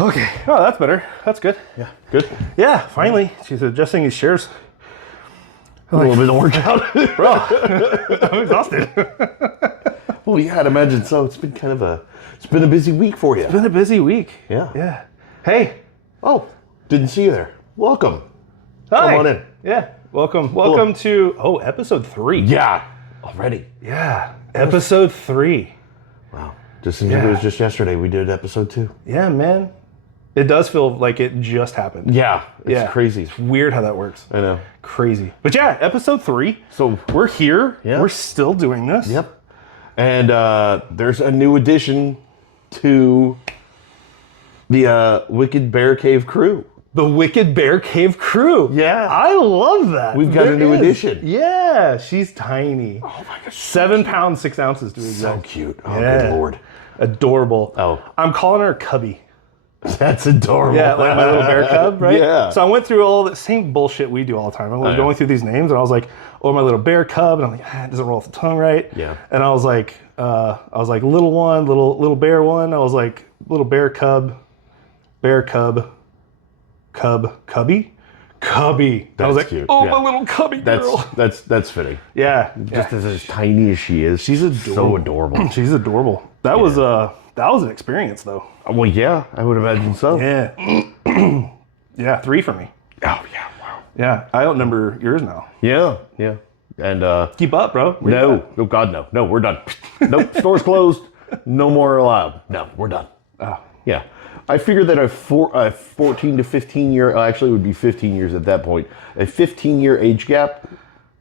Okay. Oh, that's better. That's good. Yeah. Good. Yeah, finally. She's adjusting his shares. A little bit of workout. Bro, I'm exhausted. Well, yeah, I'd imagine so. It's been it's been a busy week for you. It's been a busy week. Yeah. Yeah. Hey. Oh, didn't see you there. Welcome. Hi. Come on in. Yeah. Welcome to, episode 3. Yeah. Already. Yeah. Episode 3. Wow. Just seems like it was just yesterday we did episode 2. Yeah, man. It does feel like it just happened. Yeah. It's crazy. It's weird how that works. I know. Crazy. But yeah, episode 3. So we're here. Yeah. We're still doing this. Yep. And there's a new addition to the Wicked Bear Cave crew. The Wicked Bear Cave crew. Yeah. I love that. We've got a new addition. Yeah. She's tiny. Oh my gosh. 7 pounds, 6 ounces to be exact. So cute. Oh, Yeah. good Lord. Adorable. Oh. I'm calling her Cubby. That's adorable. Yeah, like my little bear cub, right? Yeah. So I went through all the same bullshit we do all the time. I was going through these names and I was like, oh, my little bear cub. And I'm like, it doesn't roll off the tongue right. Yeah. And I was like, little one, little bear one. I was like, little bear cub, cubby. I was like, cute. oh, Yeah. my little cubby girl. That's fitting. Yeah. Just as tiny as she is, she's so adorable. She's adorable. That was an experience though. Well, yeah, I would imagine so. Yeah. Yeah, 3 for me. Oh yeah, wow. Yeah, I outnumber yours now. Yeah. And Keep up, bro. no, God, no. No, we're done. Nope, store's closed. No more allowed. No, we're done. Oh. Yeah. I figured that a 14 to 15 year, actually it would be 15 years at that point, a 15-year age gap,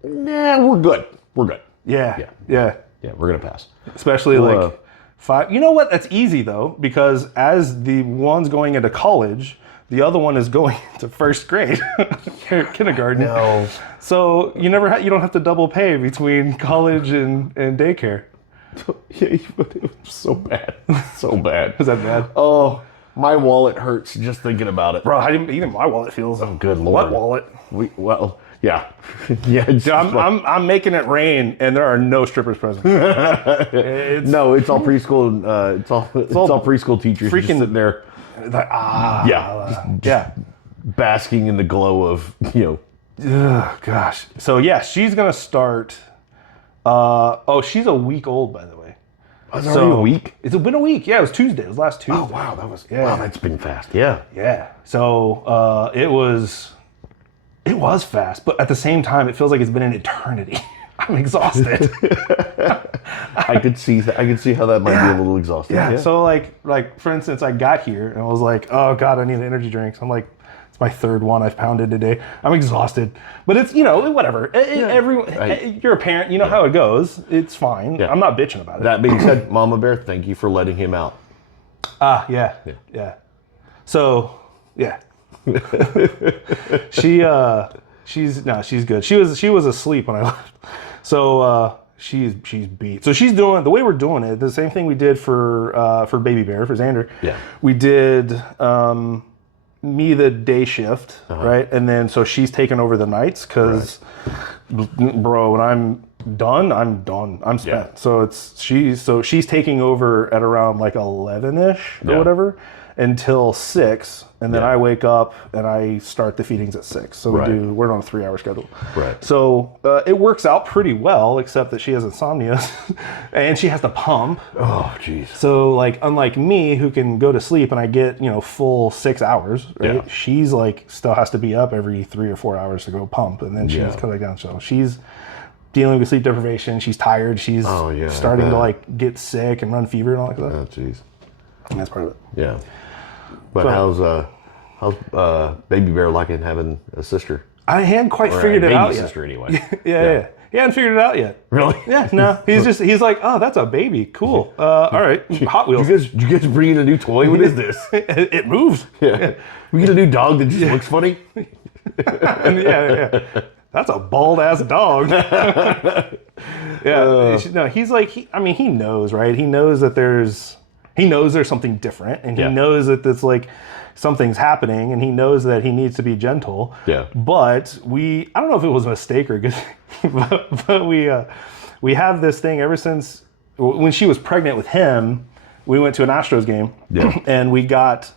we're good. We're good. Yeah, we're going to pass. Especially like 5. You know what? That's easy though, because as the one's going into college, the other one is going to first grade, kindergarten. No. So you don't have to double pay between college and daycare. Yeah, but it was so bad. So bad. Is that bad? Oh, my wallet hurts just thinking about it. Bro, even my wallet feels. Oh, good Lord. What wallet? Yeah. Yeah. Dude, I'm making it rain, and there are no strippers present. No, it's all preschool. It's all preschool teachers just sitting there. Yeah. Basking in the glow of Ugh, gosh. So yeah, she's gonna start. She's a week old, by the way. Was it already a week? It's been a week. Yeah, it was Tuesday. It was last Tuesday. Oh wow, wow, that's been fast. Yeah. Yeah. So it was fast, but at the same time, it feels like it's been an eternity. I'm exhausted. I could see that. I could see how that might be a little exhausting. Yeah. So like for instance, I got here and I was like, oh God, I need an energy drink. So I'm like, it's my 3rd one I've pounded today. I'm exhausted, but it's whatever. You're a parent, you know how it goes. It's fine. Yeah. I'm not bitching about it. That being said, Mama Bear, thank you for letting him out. Yeah. So yeah. She's good. She was asleep when I left. So she's beat. So she's doing the way we're doing it. The same thing we did for Baby Bear, for Xander. Yeah. We did me the day shift, right? And then so she's taking over the nights because, bro, when I'm done. I'm spent. Yeah. So she's taking over at around like 11ish or whatever until 6, and then I wake up and I start the feedings at 6. So we're on a 3-hour schedule. Right. So it works out pretty well, except that she has insomnia and she has to pump. Oh, jeez. So like, unlike me, who can go to sleep and I get full 6 hours, right? Yeah. She's like still has to be up every 3 or 4 hours to go pump, and then she's coming down. So she's dealing with sleep deprivation. She's tired. She's starting to like get sick and run fever and all that stuff. Oh, jeez. And that's part of it. Yeah. But how's Baby Bear liking having a sister? I hadn't quite figured it out yet. Sister anyway. Yeah. He hadn't figured it out yet. Really? Yeah, no. He's like, oh, that's a baby. Cool. All right. Hot Wheels. Did you guys bring in a new toy? What is this? It moves. Yeah. We get a new dog that just looks funny? Yeah. That's a bald ass dog. He's like, he knows, right? He knows that there's something different, and he knows that it's like something's happening, and he knows that he needs to be gentle. Yeah. But I don't know if it was a mistake or good, but we have this thing ever since when she was pregnant with him. We went to an Astros game, and we got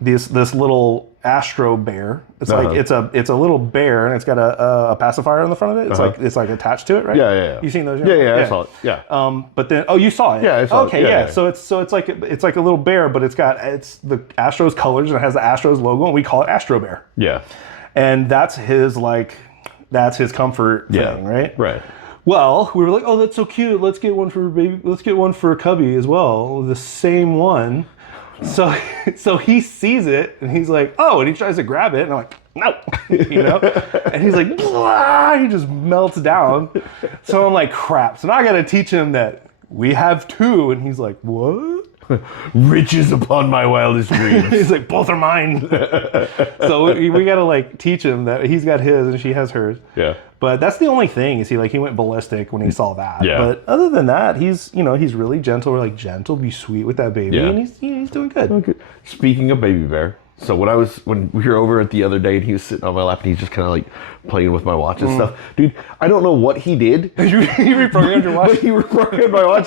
this little Astro Bear. It's like it's a little bear, and it's got a pacifier on the front of it. It's like attached to it, right? Yeah. You seen those? Yeah, I saw it. Yeah. But then you saw it. Yeah, I saw it. Okay, Yeah. So it's like a little bear, but it's the Astros colors, and it has the Astros logo, and we call it Astro Bear. Yeah. And that's his comfort thing, right? Right. Well, we were like, oh, that's so cute. Let's get one for baby. Let's get one for Cubby as well. The same one. So he sees it and he's like, oh, and he tries to grab it, and I'm like, no, and he's like, blah, he just melts down. So I'm like, crap. So now I got to teach him that we have two, and he's like, what? Riches upon my wildest dreams. He's like, both are mine. So we got to like teach him that he's got his and she has hers. Yeah. But that's the only thing is he went ballistic when he saw that. Yeah. But other than that, he's really gentle. We're like, gentle, be sweet with that baby, and he's doing good. Okay. Speaking of baby bear, so when we were over at the other day and he was sitting on my lap and he's just kind of like playing with my watch and stuff, dude, I don't know what he did. You reprogrammed your watch? But he reprogrammed my watch.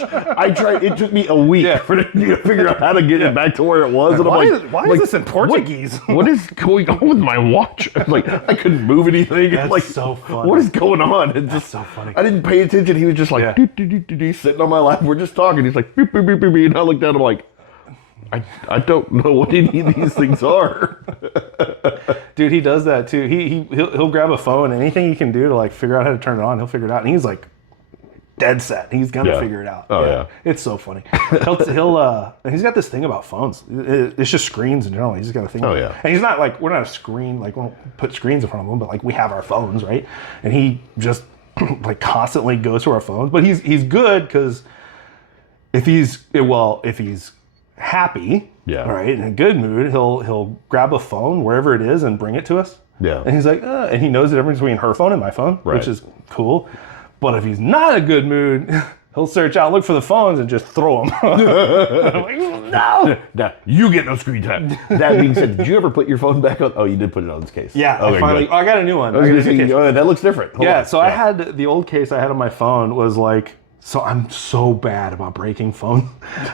It took me a week to figure out how to get it back to where it was. And why is this in Portuguese? What is going on with my watch? Like, I couldn't move anything. That's like, so funny. What is going on? It's That's just so funny. I didn't pay attention. He was just like, sitting on my lap. We're just talking. He's like, beep, beep, beep, beep, beep. And I looked at him like, I don't know what any of these things are. Dude, he does that too. He'll grab a phone, anything he can do to like figure out how to turn it on, he'll figure it out. And he's like dead set. He's gonna figure it out. Oh yeah. It's so funny. And he's got this thing about phones. It's just screens in general. He's just got a thing. Oh yeah. And he's not like, we're not a screen, like we don't put screens in front of him, but like we have our phones, right? And he just like constantly goes to our phones. But he's good because if he's happy, right, in a good mood, he'll grab a phone wherever it is and bring it to us. Yeah. And he's like, and he knows the difference between her phone and my phone, which is cool. But if he's not in a good mood, he'll search out, look for the phones, and just throw them. I'm like, no, you get no screen time. That being said, did you ever put your phone back on? Oh, you did put it on this case. Yeah, Okay, I got a new one. I was going to say, that looks different. Hold on. So I had the old case I had on my phone was like, so I'm so bad about breaking phones.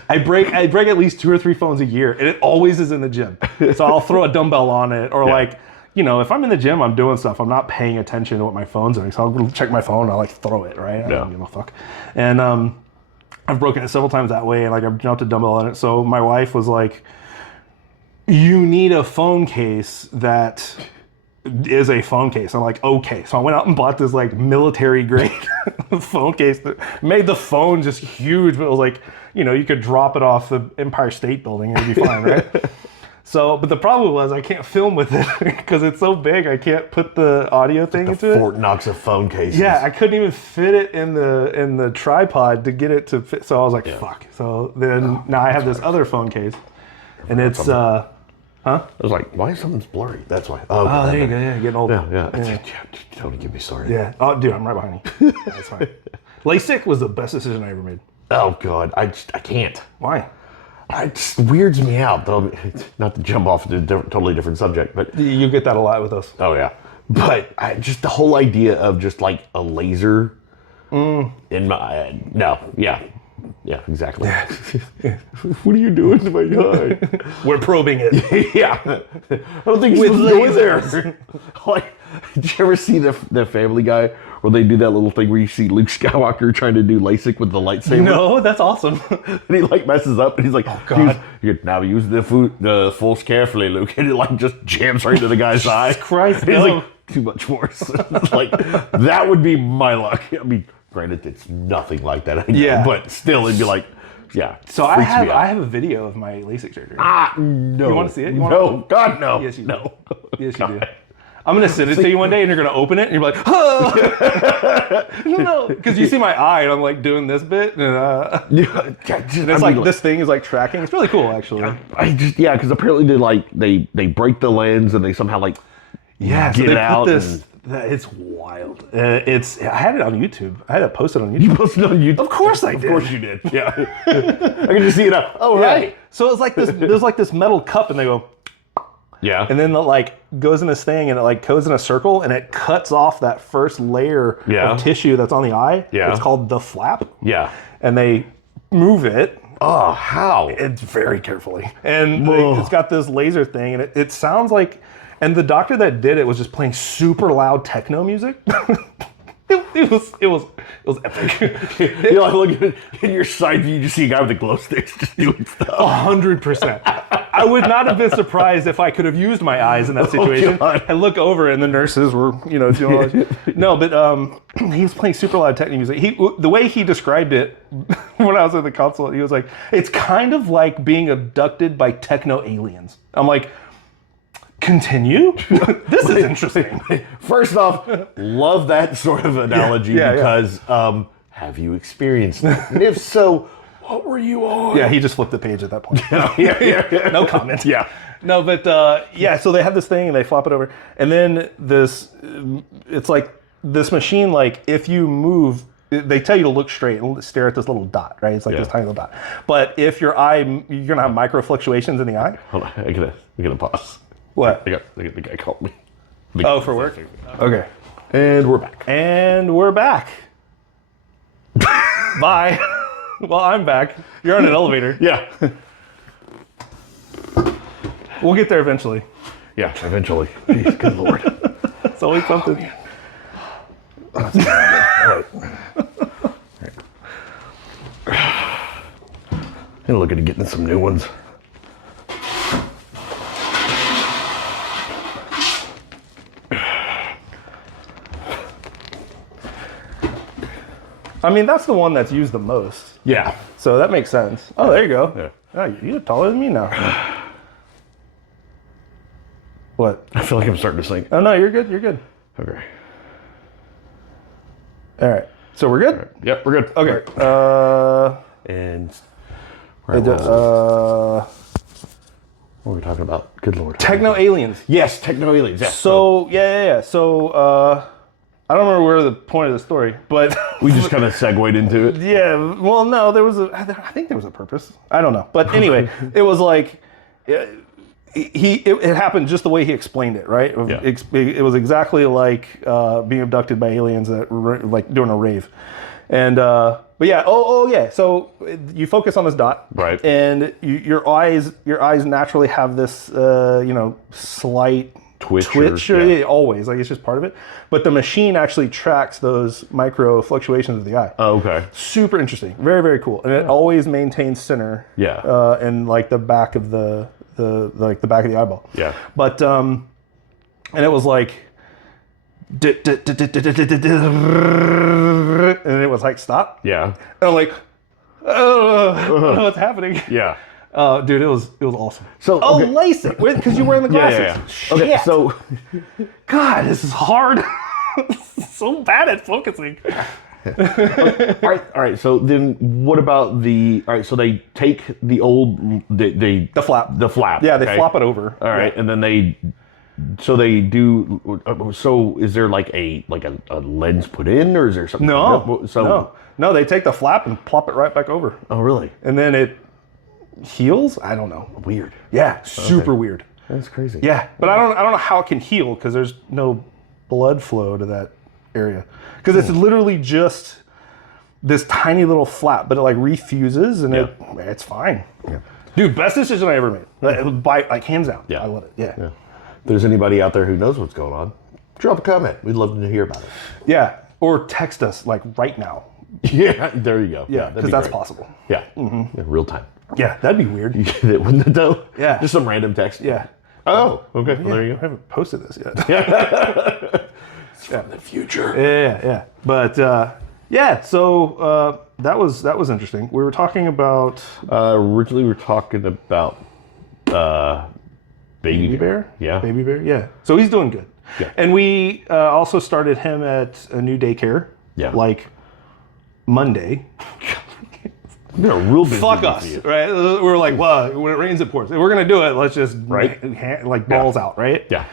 I break at least 2 or 3 phones a year, and it always is in the gym. So I'll throw a dumbbell on it, or like, if I'm in the gym, I'm doing stuff. I'm not paying attention to what my phone's doing. So I'll go check my phone, and I'll like throw it, right? I don't give a fuck. And I've broken it several times that way, and like I've jumped a dumbbell on it. So my wife was like, you need a phone case that is a phone case. I'm like, okay. So I went out and bought this like military grade phone case that made the phone just huge, but it was like, you could drop it off the Empire State Building and it'd be fine, right? So, but the problem was I can't film with it because it's so big. I can't put the audio thing into it. Fort Knox of phone cases. Yeah, I couldn't even fit it in the tripod to get it to fit. So I was like, fuck. So then now I have this other phone case, and it's I was like, why is something's blurry? That's why. Oh, there you go. Yeah, getting older. Yeah. Don't get me started. Yeah. Oh, dude, I'm right behind you. That's fine. LASIK was the best decision I ever made. Oh God, I can't. Why? It just weirds me out. Though, not to jump off to a totally different subject, but you get that a lot with us. Oh yeah. But just the whole idea of just like a laser in my Yeah, exactly. What are you doing to my eye? We're probing it. Yeah. I don't think you're supposed to go in there. Like, did you ever see the Family Guy where they do that little thing where you see Luke Skywalker trying to do LASIK with the lightsaber? No, that's awesome. And he like messes up and he's like, oh God. Now use the force carefully, Luke. And it like just jams right into the guy's eye. Christ, and he's like, too much force. It's like, that would be my luck. I mean, granted, it's nothing like that. But still, it'd be like, So I have a video of my LASIK surgery. No. You want to see it? God, no. Yes, you do. No. Yes, you do. I'm going to send it to you one day, and you're going to open it, and you're like, oh! No. Because you see my eye, and I'm like doing this bit, and it's like this thing is like tracking. It's really cool, actually. Because apparently they break the lens, and they somehow like get it out. It's wild. I had it on YouTube. I had it posted on YouTube. You posted it on YouTube? Of course I did. Of course you did. Yeah. I can just see it up. Oh, right. So it's like this. There's like this metal cup, and they go. Yeah. And then it like goes in this thing, and it like goes in a circle, and it cuts off that first layer of tissue that's on the eye. Yeah. It's called the flap. Yeah. And they move it Oh, how? It's very carefully. And it's got this laser thing, and it sounds like, and the doctor that did it was just playing super loud techno music. It was epic. You know, look in your side view, you just see a guy with a glow sticks just doing stuff. 100%. I would not have been surprised if I could have used my eyes in that situation. I look over and the nurses were, doing all that. No, but he was playing super loud techno music. The way he described it when I was at the consult, he was like, it's kind of like being abducted by techno aliens. I'm like, continue? This is interesting. First off, love that sort of analogy because have you experienced it? And if so, what were you on? Yeah, he just flipped the page at that point. Yeah. No comment. Yeah. No, but so they have this thing and they flop it over. And then it's like this machine, like if you move, they tell you to look straight and stare at this little dot, right? It's like this tiny little dot. But if your eye, you're going to have micro fluctuations in the eye. Hold on, I gotta pause. What? The guy called me. Oh, for work? Okay. And we're back. And we're back. Bye. Well, I'm back. You're on an elevator. Yeah. We'll get there eventually. Yeah, eventually. Jeez, good Lord. It's always something. All right. And looking at getting some new ones. I mean, that's the one that's used the most. Yeah. So that makes sense. Oh, there you go. Yeah. Oh, you're taller than me now. What? I feel like I'm starting to sink. Oh, no, you're good. You're good. Okay. All right. So we're good? Right. Yep, we're good. Okay. And What what were we talking about? Good Lord. Techno aliens. Yes, techno aliens. Yeah. So, yeah. So, I don't remember where the point of the story, but we just kind of segued into it. yeah. Well, no, I think there was a purpose. I don't know, but anyway, it was like it happened just the way he explained it, right? Yeah. It was exactly like being abducted by aliens that were like doing a rave, and but yeah. Oh yeah. So you focus on this dot, Right. And your eyes naturally have this slight twitch always, like it's just part of it, but the machine actually tracks those micro fluctuations of the eye. Oh, okay. Super interesting, very, very cool, and it always maintains center. Yeah. In like the back of the back of the eyeball. Yeah. But and it was like and it was like stop. Yeah. And I'm like, oh, I don't know what's happening. Yeah. Dude, it was awesome. So okay. LASIK, because you're wearing the glasses. Yeah. Shit. Okay, so God, this is hard. So bad at focusing. all right. So then, what about the? All right. So they take the old the flap. The flap. Yeah, they flop it over. All right, and then they. So they do. So is there like a lens put in, or is there something? No. They take the flap and plop it right back over. Oh, really? And then it heals. I don't know. Weird. Yeah, super weird. That's crazy. Yeah, but I don't know how it can heal because there's no blood flow to that area. Because it's literally just this tiny little flap, but it like refuses and it's fine. Yeah. Dude, best decision I ever made. By hands down. Yeah. I love it. Yeah. If there's anybody out there who knows what's going on, drop a comment. We'd love to hear about it. Yeah. Or text us like right now. Yeah, there you go. Yeah, because that's possible. Yeah. Yeah, real time. Yeah, that'd be weird. Wouldn't it though? Yeah. Just some random text. Yeah. Oh, okay. Well, there you I go. haven't posted this yet. It's from the future. Yeah. But so that was interesting. We were talking about Originally, we were talking about Baby Bear. Yeah. Baby Bear. Yeah. So he's doing good. Yeah. And we also started him at a new daycare. Yeah. Like Monday. They're a real busy Fuck us, right? We're like, well, when it rains, it pours. If we're gonna do it, let's just like balls out, right? Yeah.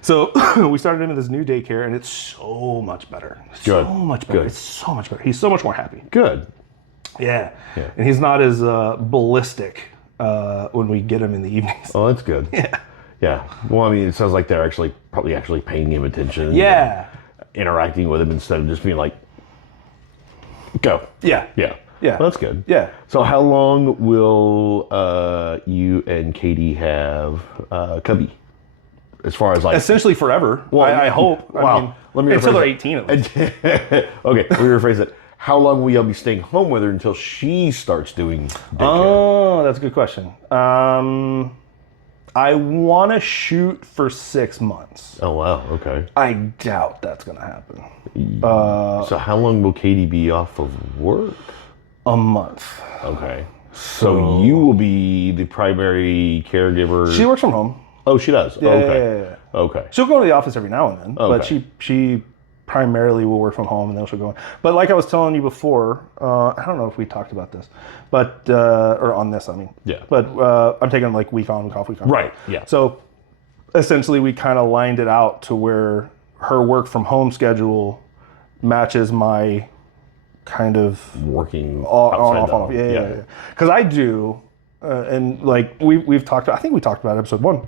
So we started him at this new daycare, and it's so much better. Good. So much better. Good. It's so much better. He's so much more happy. Good. Yeah. And he's not as ballistic when we get him in the evenings. Oh, that's good. Yeah. Yeah. Well, I mean, it sounds like they're probably paying him attention. Yeah. And interacting with him instead of just being like, go. Yeah. Yeah. Yeah. Well, that's good. Yeah. So how long will you and Katie have Cubby? As far as like Essentially forever. Well, I hope. Well, I mean, let me until rephrase they're it. 18 at least. Okay, let me rephrase it. How long will you be staying home with her until she starts doing daycare? Oh, that's a good question. I want to shoot for 6 months. Oh, wow. Okay. I doubt that's going to happen. So how long will Katie be off of work? A month. Okay. So you will be the primary caregiver. She works from home. Oh, she does? Yeah, Okay. yeah. Okay. She'll go to the office every now and then, but Okay. she primarily will work from home, and then she'll go in. But like I was telling you before, I don't know if we talked about this, but or on this, I mean. Yeah. But I'm taking like week on, week off, week on. Right, yeah. So essentially, we kind of lined it out to where her work from home schedule matches my kind of Working on, outside off. Yeah. Because I do, and like we've talked. I think we talked about episode 1.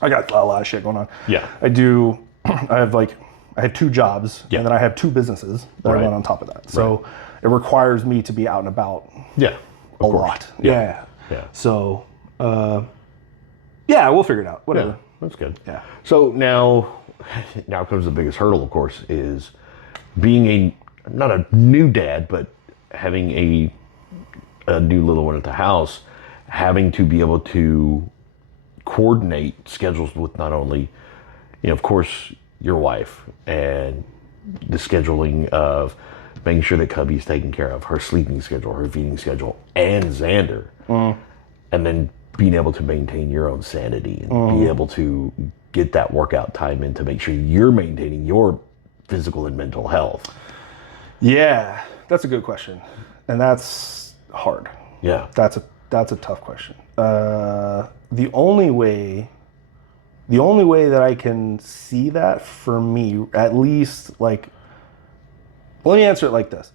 I got a lot of shit going on. Yeah. I do. I have 2 jobs, Yeah. and then I have 2 businesses that I Right. run on top of that. So it requires me to be out and about Yeah. a lot. Yeah. Yeah. So, yeah, we'll figure it out. Whatever. Yeah. That's good. Yeah. So now comes the biggest hurdle, of course, is being not a new dad, but having a new little one at the house, having to be able to coordinate schedules with not only, of course, your wife and the scheduling of making sure that Cubby's taken care of, her sleeping schedule, her feeding schedule, and Xander, and then being able to maintain your own sanity and be able to get that workout time in to make sure you're maintaining your physical and mental health. Yeah, that's a good question, and that's hard. Yeah. That's a tough question. The only way that I can see that for me, at least, like, let me answer it like this.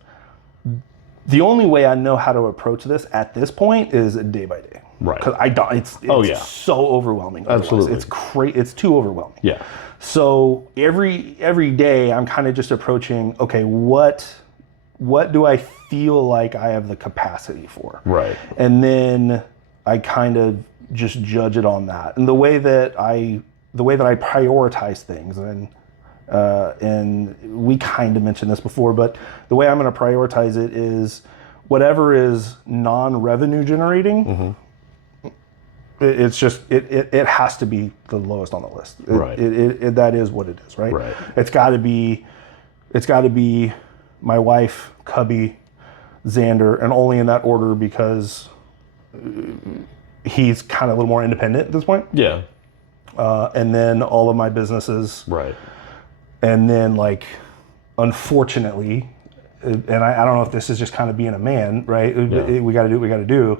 The only way I know how to approach this at this point is day by day. Right. Because I don't. It's so overwhelming. Otherwise. Absolutely. It's too overwhelming. Yeah. So every day I'm kind of just approaching. Okay, what do I feel like I have the capacity for? Right. And then I kind of just judge it on that. And the way that I prioritize things, and we kind of mentioned this before, but the way I'm going to prioritize it is whatever is non-revenue generating. It's just it has to be the lowest on the list. Right. That is what it is, right? Right. It's got to be my wife, Cubby, Xander, and only in that order because he's kind of a little more independent at this point. Yeah. And then all of my businesses. Right. And then, like, unfortunately, and I don't know if this is just kind of being a man, right? Yeah. We got to do what we got to do.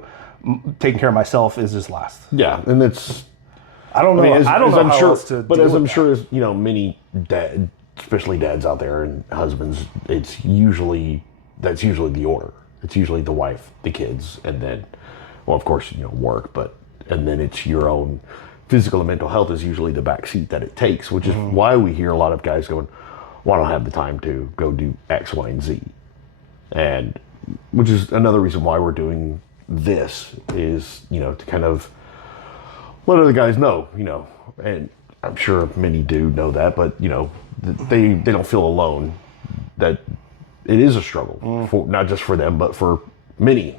Taking care of myself is just last. Yeah, and it's. I don't know. I don't know I'm how sure, else to. but deal as with I'm that. sure as many dad, especially dads out there and husbands, that's usually the order. It's usually the wife, the kids, and then, well, of course, work, and then it's your own physical and mental health is usually the back seat that it takes, which is why we hear a lot of guys going, well, I don't have the time to go do X, Y, and Z. And which is another reason why we're doing this is, to kind of let other guys know, and I'm sure many do know that, but, they don't feel alone, that it is a struggle, for not just for them, but for many,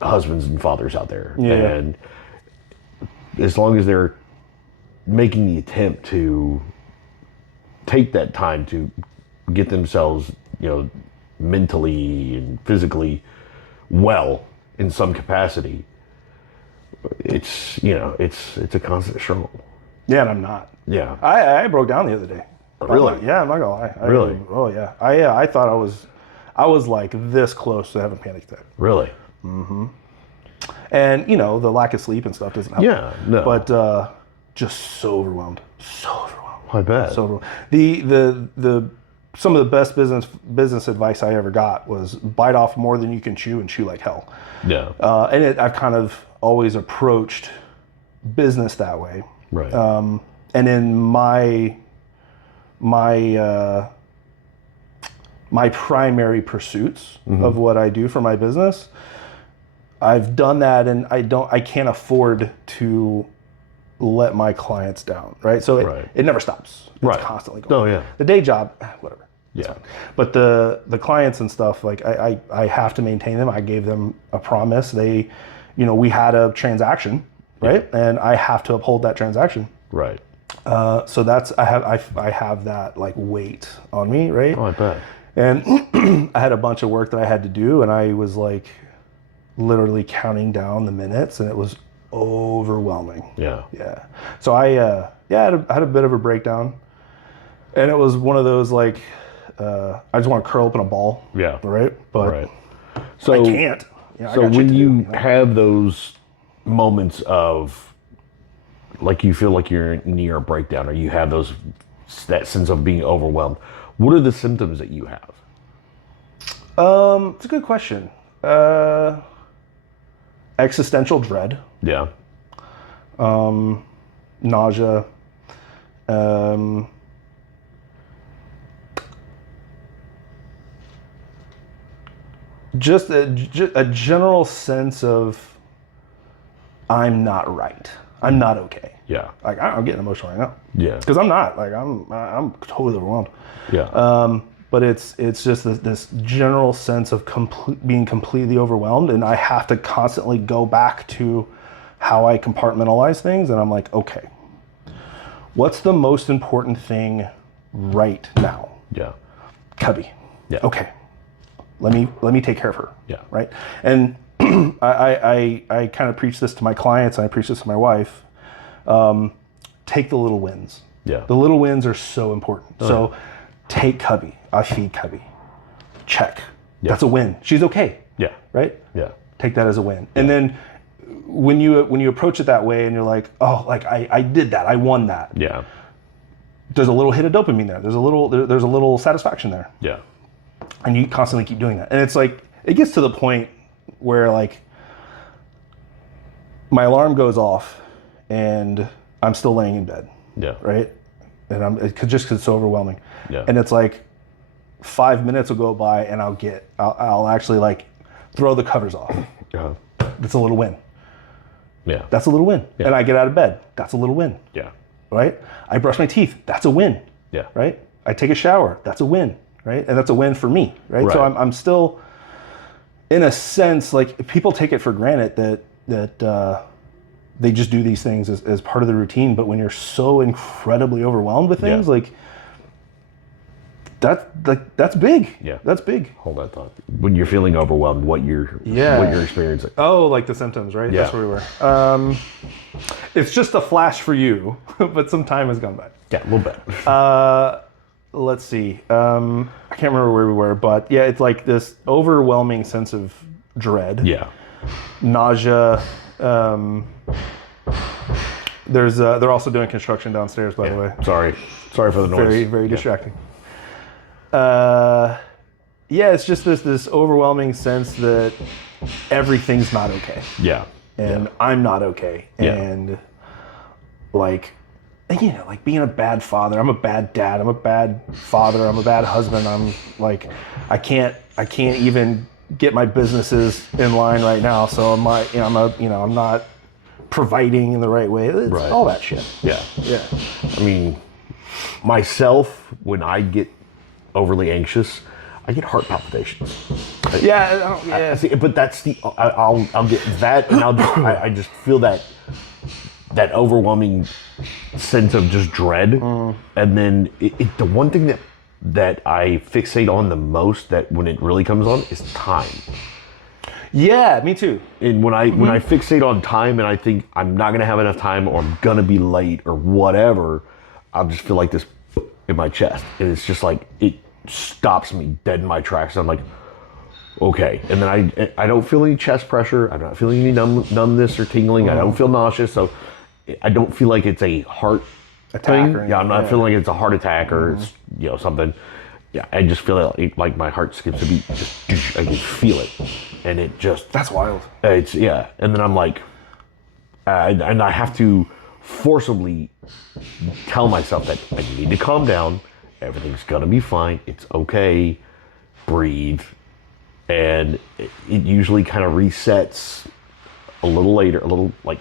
husbands and fathers out there. Yeah. And as long as they're making the attempt to take that time to get themselves, mentally and physically well in some capacity, it's a constant struggle. Yeah, and I'm not. Yeah. I broke down the other day. Really? Yeah, I'm not gonna lie. Really? Oh yeah. I thought I was like this close to having a panic attack. Really? And the lack of sleep and stuff doesn't help. Yeah, no. But just so overwhelmed. I bet. So overwhelmed. The some of the best business advice I ever got was bite off more than you can chew and chew like hell. Yeah. And I've kind of always approached business that way. Right. And in my my primary pursuits of what I do for my business, I've done that, and I can't afford to let my clients down, right? So it never stops. It's constantly going. Oh yeah. The day job, whatever. Yeah. But the clients and stuff, like I have to maintain them. I gave them a promise. They, we had a transaction, right? And I have to uphold that transaction. Right. So that's I have that like weight on me, right? Oh, I bet. And I had a bunch of work that I had to do, and I was like literally counting down the minutes, and it was overwhelming. Yeah. Yeah. So I had a bit of a breakdown, and it was one of those like I just want to curl up in a ball. Yeah. Right. But so I can't. So when you have those moments of like you feel like you're near a breakdown, or you have that sense of being overwhelmed, what are the symptoms that you have? It's a good question. Existential dread. Yeah. Nausea. Just a general sense of I'm not right. I'm not okay. Yeah. Like I'm getting emotional right now. Yeah. Because I'm not. Like I'm totally overwhelmed. Yeah. But it's just this general sense of being completely overwhelmed, and I have to constantly go back to how I compartmentalize things, and I'm like, okay, what's the most important thing right now? Yeah. Cubby. Yeah. Okay. Let me take care of her. Yeah. Right. And I kind of preach this to my clients, and I preach this to my wife. Take the little wins. Yeah. The little wins are so important. So take Cubby. I feed Cubby. Check. Yeah. That's a win. She's okay. Yeah. Right? Yeah. Take that as a win. Yeah. And then when you approach it that way and you're like, oh, like I did that. I won that. Yeah. There's a little hit of dopamine there. There's a little satisfaction there. Yeah. And you constantly keep doing that. And it's like, it gets to the point where like my alarm goes off and I'm still laying in bed. Yeah. Right? And just because it's so overwhelming. Yeah. And it's like 5 minutes will go by and I'll actually like throw the covers off. Uh-huh. That's a little win. Yeah. That's a little win. Yeah. And I get out of bed. That's a little win. Yeah. Right? I brush my teeth. That's a win. Yeah. Right? I take a shower. That's a win. Right? And that's a win for me. Right? So I'm still, in a sense, like people take it for granted that they just do these things as part of the routine. But when you're so incredibly overwhelmed with things, like that's big. Yeah. That's big. Hold that thought. When you're feeling overwhelmed, what you're experiencing. Oh, like the symptoms, right? Yeah. That's where we were. It's just a flash for you, but some time has gone by. Yeah, a little bit. Let's see. I can't remember where we were, but yeah, it's like this overwhelming sense of dread. Yeah. Nausea. They're also doing construction downstairs, by the way. Sorry for the noise. Very, very distracting. It's just this overwhelming sense that everything's not okay. Yeah. And I'm not okay. Yeah. And like being a bad father. I'm a bad dad. I'm a bad father. I'm a bad husband. I'm like, I can't even get my businesses in line right now. So I'm not providing in the right way. It's all that shit. Yeah. Yeah. I mean, myself, when I get overly anxious, I get heart palpitations. But that's I'll get that, and I just feel that overwhelming sense of just dread, and then the one thing that I fixate on the most, that when it really comes on, is time. Yeah, me too. And when I fixate on time and I think I'm not gonna have enough time, or I'm gonna be late, or whatever, I'll just feel like this in my chest, and it's just like it stops me dead in my tracks. And I'm like, okay. And then I don't feel any chest pressure. I'm not feeling any numbness or tingling. I don't feel nauseous. So I don't feel like it's a heart attack. thing. I'm not feeling like it's a heart attack or it's something. Yeah, I just feel like my heart skips a beat. I can feel it, and it just that's wild. And then I'm like, and I have to forcibly tell myself that I need to calm down. Everything's gonna be fine. It's okay. breathe, and it usually kind of resets a little later, like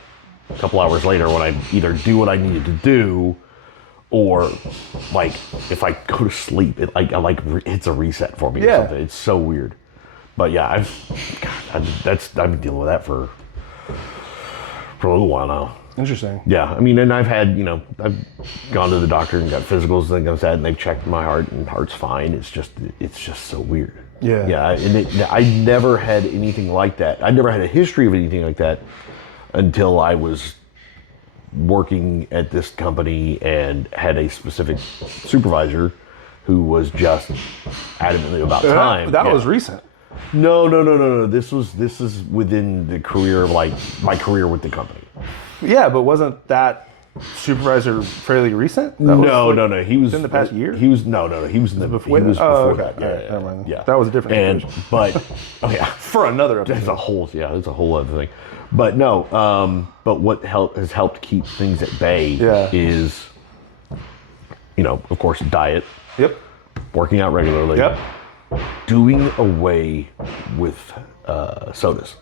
a couple hours later when I either do what I needed to do, or like if I go to sleep, it it's a reset for me or something. It's so weird. But yeah, I've been dealing with that for a little while now. Interesting. Yeah, I mean, and I've had, I've gone to the doctor and got physicals and things like that, and they've checked my heart, and heart's fine. It's just so weird. Yeah. Yeah, and I never had anything like that. I never had a history of anything like that until I was working at this company and had a specific supervisor who was just adamantly about time. That was recent. No. This is within the career of my career with the company. Yeah, but wasn't that supervisor fairly recent? No. He was in the past year. He was He was in the before that. Yeah, that was a different. But for another episode. That's a whole other thing. But no, but what has helped keep things at bay is, of course, diet. Yep. Working out regularly. Yep. Doing away with sodas.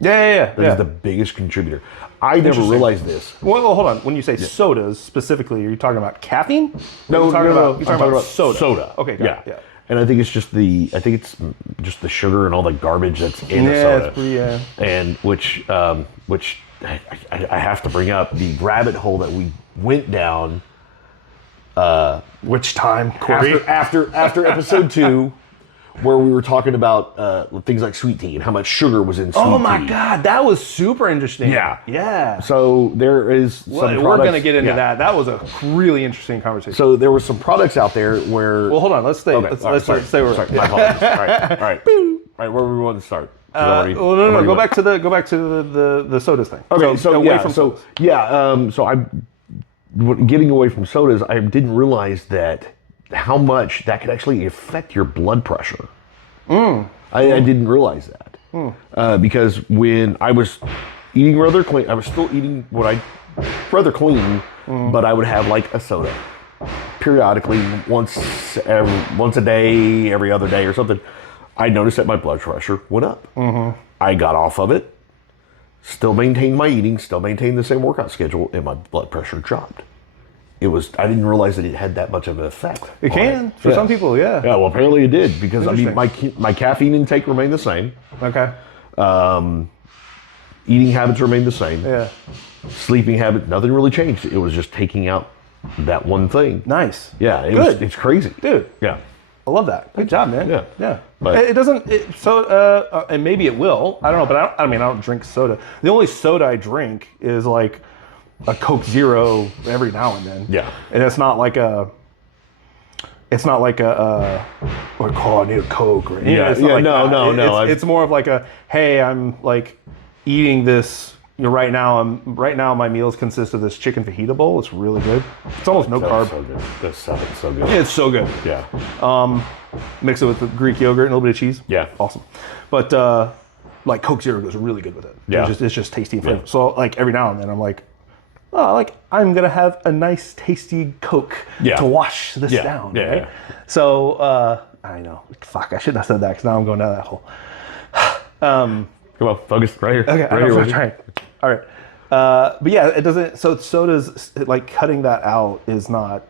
Yeah. That is the biggest contributor. I never realized this. Well, hold on. When you say sodas specifically, are you talking about caffeine? No, you're talking about soda. Soda. Okay, got it. Yeah. And I think it's just the sugar and all the garbage that's in the soda. And which I have to bring up the rabbit hole that we went down. Which time, Corey? After episode 2, where we were talking about things like sweet tea and how much sugar was in sweet tea. Oh my God, that was super interesting. Yeah. So there is some products. We're going to get into that. That was a really interesting conversation. So there were some products out there where. Well, hold on. Let's stay. Okay. Let's stay where. Sorry, my apologies. All right. Where were we want to start? No. Go back to the sodas thing. Okay. So I'm getting away from sodas, I didn't realize that how much that could actually affect your blood pressure. I didn't realize that. Because when I was eating rather clean, I was still eating rather clean, but I would have like a soda periodically, once a day, every other day or something. I noticed that my blood pressure went up. I got off of it, still maintained my eating, still maintained the same workout schedule, and my blood pressure dropped. I didn't realize that it had that much of an effect. It can, for some people, yeah. Yeah, well, apparently it did, because I mean, my caffeine intake remained the same. Okay. Eating habits remained the same. Yeah. Sleeping habits, nothing really changed. It was just taking out that one thing. Nice. Yeah, it's crazy. Dude. Yeah. I love that. Good job, man. Yeah. But it doesn't. And maybe it will. I don't know. But I don't drink soda. The only soda I drink is like a Coke Zero every now and then. Yeah. And it's not like a. It's not like I need a Coke or anything. It's not like no. It's more of like a, hey, I'm like eating this. Right now my meals consist of this chicken fajita bowl. It's really good. It's almost no carb. So good. That's so good. It's so good. Yeah. Mix it with the Greek yogurt and a little bit of cheese. Yeah. Awesome. But like Coke Zero goes really good with it. Yeah. It's just tasty and flavor. So like every now and then I'm like, I'm gonna have a nice tasty Coke to wash this down. Yeah. Right? Yeah. So I know. Fuck, I shouldn't have said that because now I'm going down that hole. Come on, focus right here. Okay, I'm trying. All right. But yeah, it doesn't. So sodas, like cutting that out is not.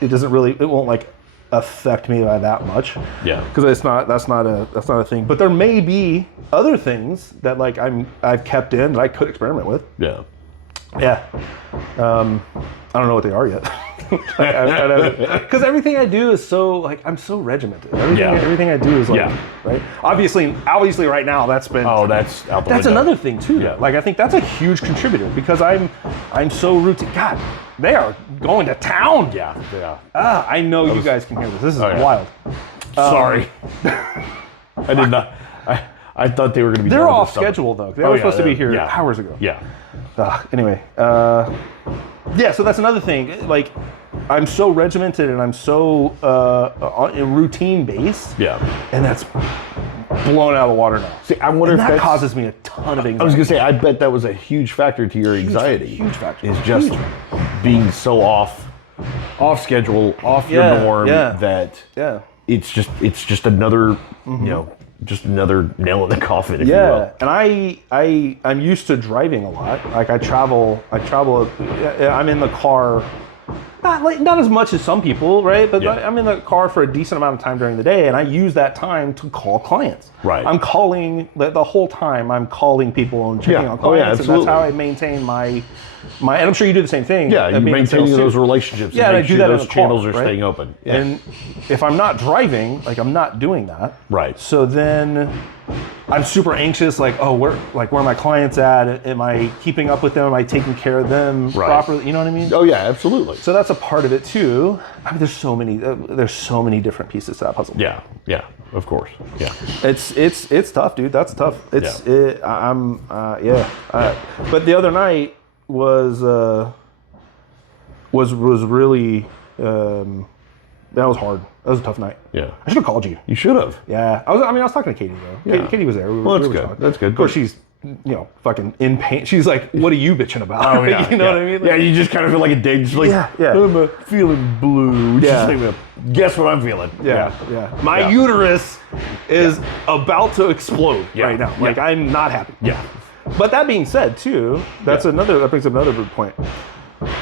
It doesn't really. It won't like affect me by that much. Yeah. Because it's not. That's not a thing. But there may be other things that like I've kept in that I could experiment with. Yeah. Yeah. I don't know what they are yet. Because everything I do is so like I'm so regimented. Everything I do is like right. Obviously, right now that's been. Oh, that's out the That's window. another thing too. Yeah. Like I think that's a huge contributor because I'm so routine. God, they are going to town. Yeah. I know you guys can hear this. This is wild. Sorry. I did not. I thought they were going to be. They're off schedule though. They were supposed to be here hours ago. Yeah. Anyway. So that's another thing. Like, I'm so regimented and I'm so routine based. Yeah. And that's blown out of the water now. See, I wonder if that causes me a ton of anxiety. I was gonna say, I bet that was a huge factor to your anxiety. Huge factor. Is just being so off schedule, off your norm that it's just another, just another nail in the coffin, if you will. And I'm used to driving a lot. Like I travel. I'm in the car, not as much as some people, right? But I'm in the car for a decent amount of time during the day, and I use that time to call clients. Right. I'm calling the whole time. I'm calling people and checking on clients, and that's how I maintain my. And I'm sure you do the same thing. Yeah, you're maintaining those relationships. Yeah, and I do that. Those in the channels car, are right? staying open. Yeah. And if I'm not driving, like I'm not doing that. Right. So then I'm super anxious. Like, oh, where are my clients at? Am I keeping up with them? Am I taking care of them properly? You know what I mean? Oh yeah, absolutely. So that's a part of it too. I mean, there's so many different pieces to that puzzle. Yeah, of course. Yeah. It's tough, dude. That's tough. But the other night was really that was hard. That was a tough night. Yeah. I should have called you. You should have. Yeah. I was talking to Katie though. Yeah. Katie was there. Well, that's good. That's good. Of course, she's fucking in pain. She's like, "What are you bitching about?" Oh yeah. You know what I mean? Like, you just kind of feel like a dig. Just like, I'm feeling blue. Yeah. Just like, guess what I'm feeling. Yeah. My uterus is about to explode right now. Like I'm not happy. Yeah. But that being said, too, that brings up another good point.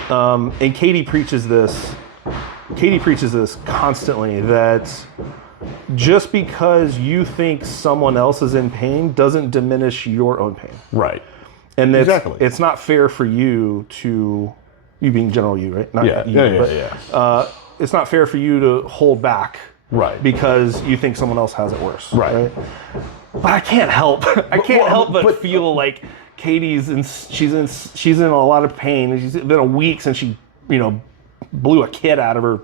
And Katie preaches this constantly, that just because you think someone else is in pain doesn't diminish your own pain. Right. And Exactly. It's not fair for you being general you, right? Not you, it's not fair for you to hold back. Right. Because you think someone else has it worse. Right. But I can't help. But feel like Katie's she's in a lot of pain. It's been a week since she, blew a kid out of her,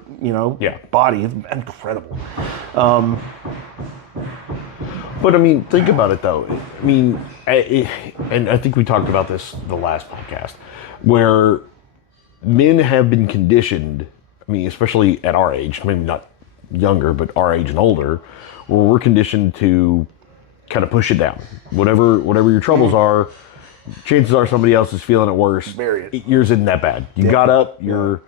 body. It's incredible. But I mean, think about it though. I mean, and I think we talked about this the last podcast, where men have been conditioned. I mean, especially at our age, maybe not younger, but our age and older, where we're conditioned to kind of push it down. Whatever your troubles are, chances are somebody else is feeling it worse. Bury it. Yours isn't that bad. You got up. You're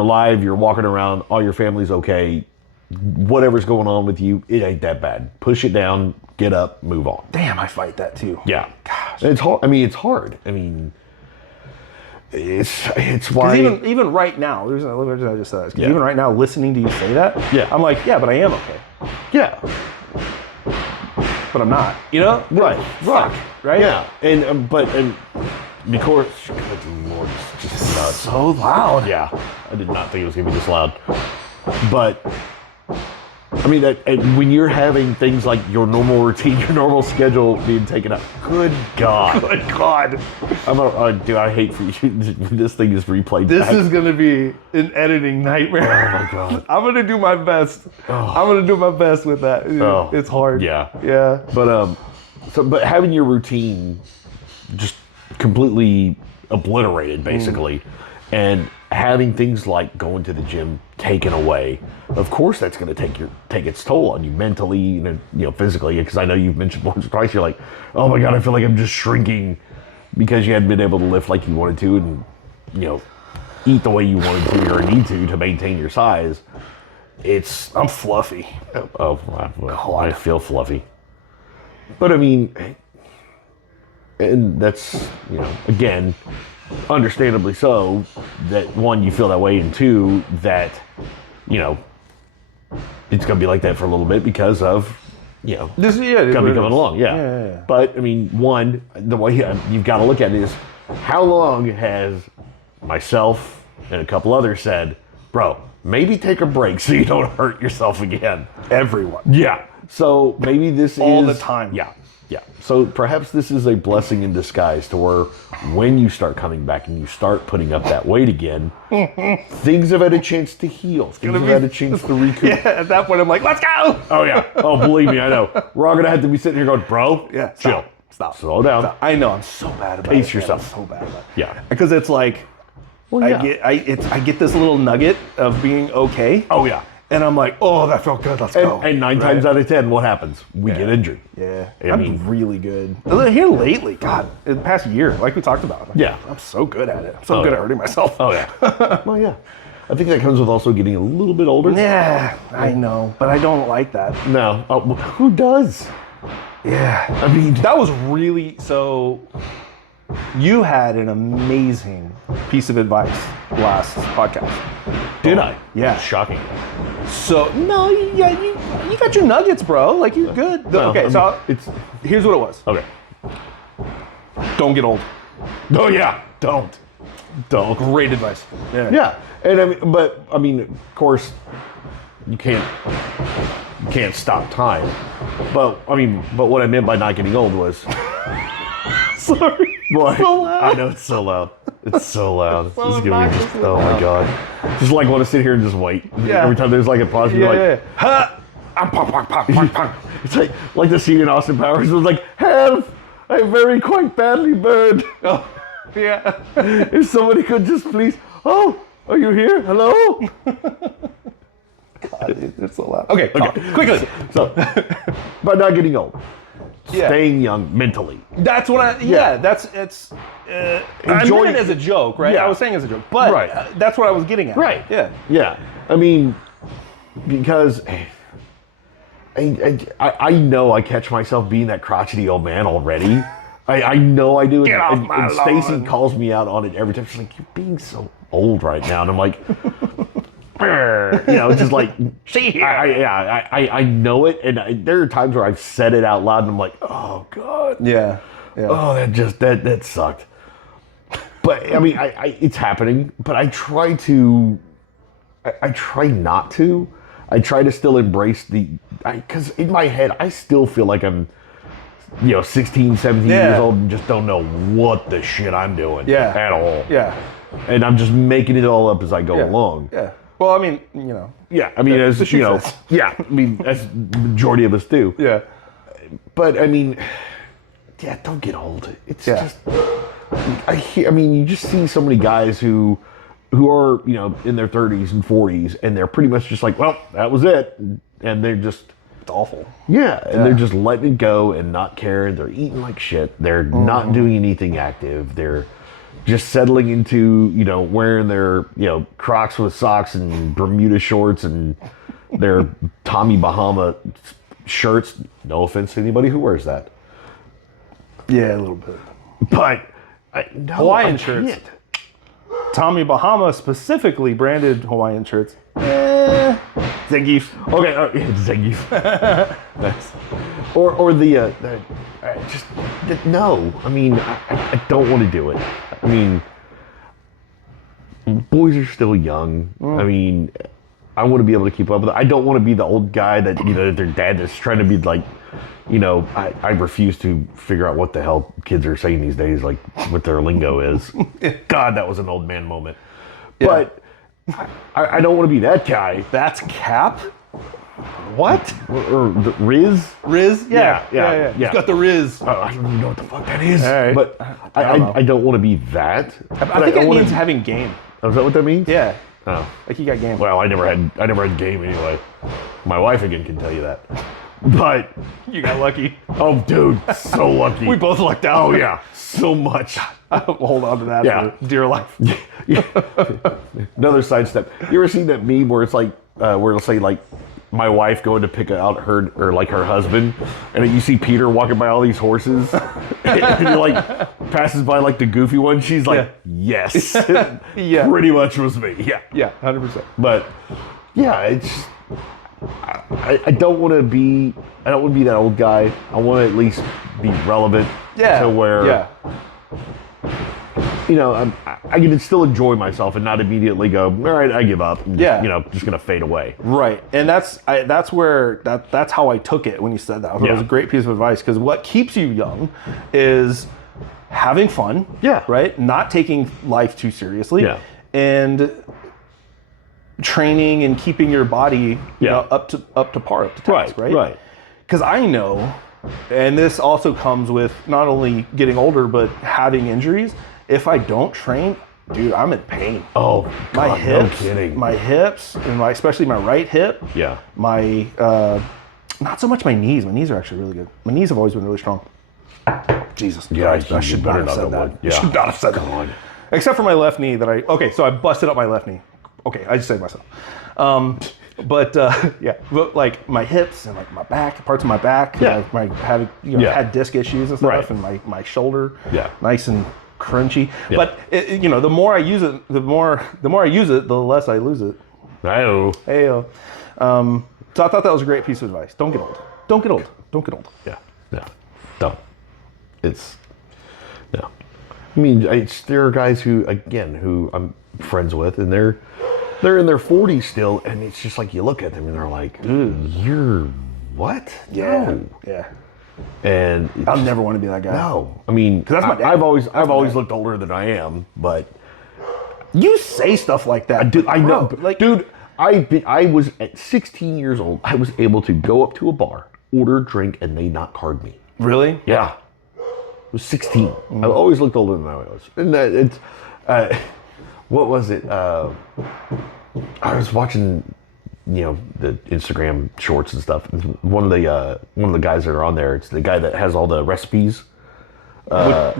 alive. You're walking around. All your family's okay. Whatever's going on with you, it ain't that bad. Push it down. Get up. Move on. Damn, I fight that too. Yeah. Gosh. And it's hard. I mean, it's hard. I mean, it's why. Even right now, the reason I just said that is even right now, listening to you say that, I'm like, yeah, but I am okay. Yeah. But I'm not. Right. Fuck. Right. Yeah. And because good Lord, it's just nuts. So loud. Yeah. I did not think it was gonna be this loud. But I mean, when you're having things like your normal routine, your normal schedule being taken up, good God. Good God. Dude, I hate for you. This thing is replayed. This is going to be an editing nightmare. Oh, my God. I'm going to do my best. I'm going to do my best with that. It's hard. Yeah. Yeah. But having your routine just completely obliterated, basically, and having things like going to the gym taken away, of course that's going to take its toll on you mentally and physically, because I know you've mentioned once or twice, you're like, oh my God, I feel like I'm just shrinking because you hadn't been able to lift like you wanted to and eat the way you wanted to or need to maintain your size. I'm fluffy. I feel fluffy. But I mean, and that's, again, understandably so, that one, you feel that way, and two, that it's gonna be like that for a little bit because of this coming along. Yeah. But I mean, one, the way you've got to look at it is, how long has myself and a couple others said, bro, maybe take a break so you don't hurt yourself again? Everyone. Yeah. So maybe this all is the time. Yeah. So perhaps this is a blessing in disguise, to where when you start coming back and you start putting up that weight again, things have had a chance to heal. Things have had a chance to recoup. Yeah, at that point I'm like, let's go. Oh yeah. Oh, believe me, I know. We're all gonna have to be sitting here going, bro, chill. Stop. Slow down. Stop. I know, I'm so bad about it. Pace yourself. I'm so bad about it. Yeah. Because it's like, I get this little nugget of being okay. Oh yeah. And I'm like, oh, that felt good. Let's go. And 9 times out of 10, what happens? We get injured. Yeah. I'm really good. Here lately, God, in the past year, like we talked about. Yeah. I'm so good at it. I'm so good at hurting myself. Oh, yeah. Well, yeah. I think that comes with also getting a little bit older. Yeah, I know, but I don't like that. No. Who does? Yeah. I mean, That was really, so you had an amazing piece of advice last podcast. did I? Yeah. Shocking. So, no, yeah, you got your nuggets, bro. Like, you're good. Well, Okay, I mean, so here's what it was. Okay. Don't get old. Oh, yeah. Don't. Great advice. Yeah. Yeah. And I mean, of course, you can't stop time. But what I meant by not getting old was. Sorry. Boy, So loud. I know it's so loud. It's so loud. So This is gonna be just, obnoxiously oh my loud. god. Just like want to sit here and just wait. Yeah. Every time there's like a pause, you're like, Ha! Pong. it's like the scene in Austin Powers was like, help! I'm very quite badly burned. Oh, yeah. If somebody could just please, oh, are you here? Hello? God, dude, it's so loud. Okay, quickly. So, by not getting old, Yeah. staying young mentally. That's what I. Yeah, that's. I Enjoy- meant it as a joke, right? Yeah. I was saying as a joke, but Right. that's what I was getting at. Right. Yeah. Yeah. I mean, because I know I catch myself being that crotchety old man already. I know I do. Get off my and Stacy lawn. calls me out on it every time. She's like, "You're being so old right now," and I'm like, just like, See here. I know it, and there are times where I've said it out loud, and I'm like, "Oh God, Yeah. oh that sucked." But I mean, it's happening. But I try not to. I try to still embrace because in my head, I still feel like I'm, 16, 17 Yeah. years old and just don't know what the shit I'm doing at all. Yeah. And I'm just making it all up as I go along. Yeah. Well, I mean, Yeah, I mean, the as shoe you know, fits. yeah, I mean, as the majority of us do. Yeah. But I mean, yeah, don't get old. It's Yeah. just, I mean, you just see so many guys who are, in their 30s and 40s, and they're pretty much just like, well, that was it. And they're just, It's awful. yeah, and they're just letting it go and not caring. They're eating like shit. They're not doing anything active. They're just settling into, wearing their, Crocs with socks and Bermuda shorts and their Tommy Bahama shirts. No offense to anybody who wears that. Yeah, a little bit. But, no, Hawaiian I shirts. can't. Tommy Bahama specifically branded Hawaiian shirts. Zangief. Okay, Zangief. Nice. Or the no. I mean, I don't want to do it. I mean, boys are still young. I mean, I want to be able to keep up with it. I don't want to be the old guy that, their dad is trying to be like, I refuse to figure out what the hell kids are saying these days, like what their lingo is. God, that was an old man moment. Yeah. But I don't want to be that guy. That's Cap? What? Or the Riz. Riz? Yeah. He's got the Riz. I don't even know what the fuck that is. All right. But I don't want to be that. I think it means having game. Oh, is that what that means? Yeah. Oh. Like he got game. Well, I never had game anyway. My wife again can tell you that. But You got lucky. oh, dude, so lucky. We both lucked out. Oh yeah, so much. Hold on to that Yeah. for dear life. Another sidestep. You ever seen that meme where it's like, where it'll say like, my wife going to pick out her husband, and then you see Peter walking by all these horses, and he like passes by like the goofy one. She's like, yes, Yeah. pretty much was me. Yeah, Yeah, 100%. but yeah, it's. I don't want to be. I don't want to be that old guy. I want to at least be relevant. Yeah. To where. Yeah. I can still enjoy myself and not immediately go, all right, I give up. And Yeah. just gonna fade away. Right, and that's how I took it when you said that. I thought it was a Yeah. great piece of advice because what keeps you young is having fun. Yeah. Right. Not taking life too seriously. Yeah. And training and keeping your body up to par, up to task. Right. Right. Because I know, and this also comes with not only getting older but having injuries. If I don't train, dude, I'm in pain. Oh, God, My hips, no kidding. my hips, and especially my right hip. Yeah. My, not so much my knees. My knees are actually really good. My knees have always been really strong. Jesus. Yeah, Christ, I should not have said that. Yeah. I should not have said that. Except for my left knee so I busted up my left knee Okay, I just said myself. But but like my hips and like my back, parts of my back. Yeah. Had disc issues and stuff, and my shoulder. Yeah. Nice and crunchy. Yeah. But the more I use it, the more I use it, the less I lose it. Hey-o. Hey-o. So I thought that was a great piece of advice. Don't get old. Don't get old. Don't get old. Yeah. Don't. It's no. I mean, there are guys who I'm friends with, and they're in their 40s still, and it's just like you look at them and they're like, "You're what?" Yeah. No. Yeah. And I'll never want to be that guy. no. I mean, that's my dad. I've always looked older than I am, but You say stuff like that. I know, Bro, like, dude. I was at 16 years old. I was able to go up to a bar, order a drink, and they not card me. Really? Yeah. I was 16. I always looked older than I was. And what was it? I was watching, the Instagram shorts and stuff. One of the guys that are on there, it's the guy that has all the recipes. The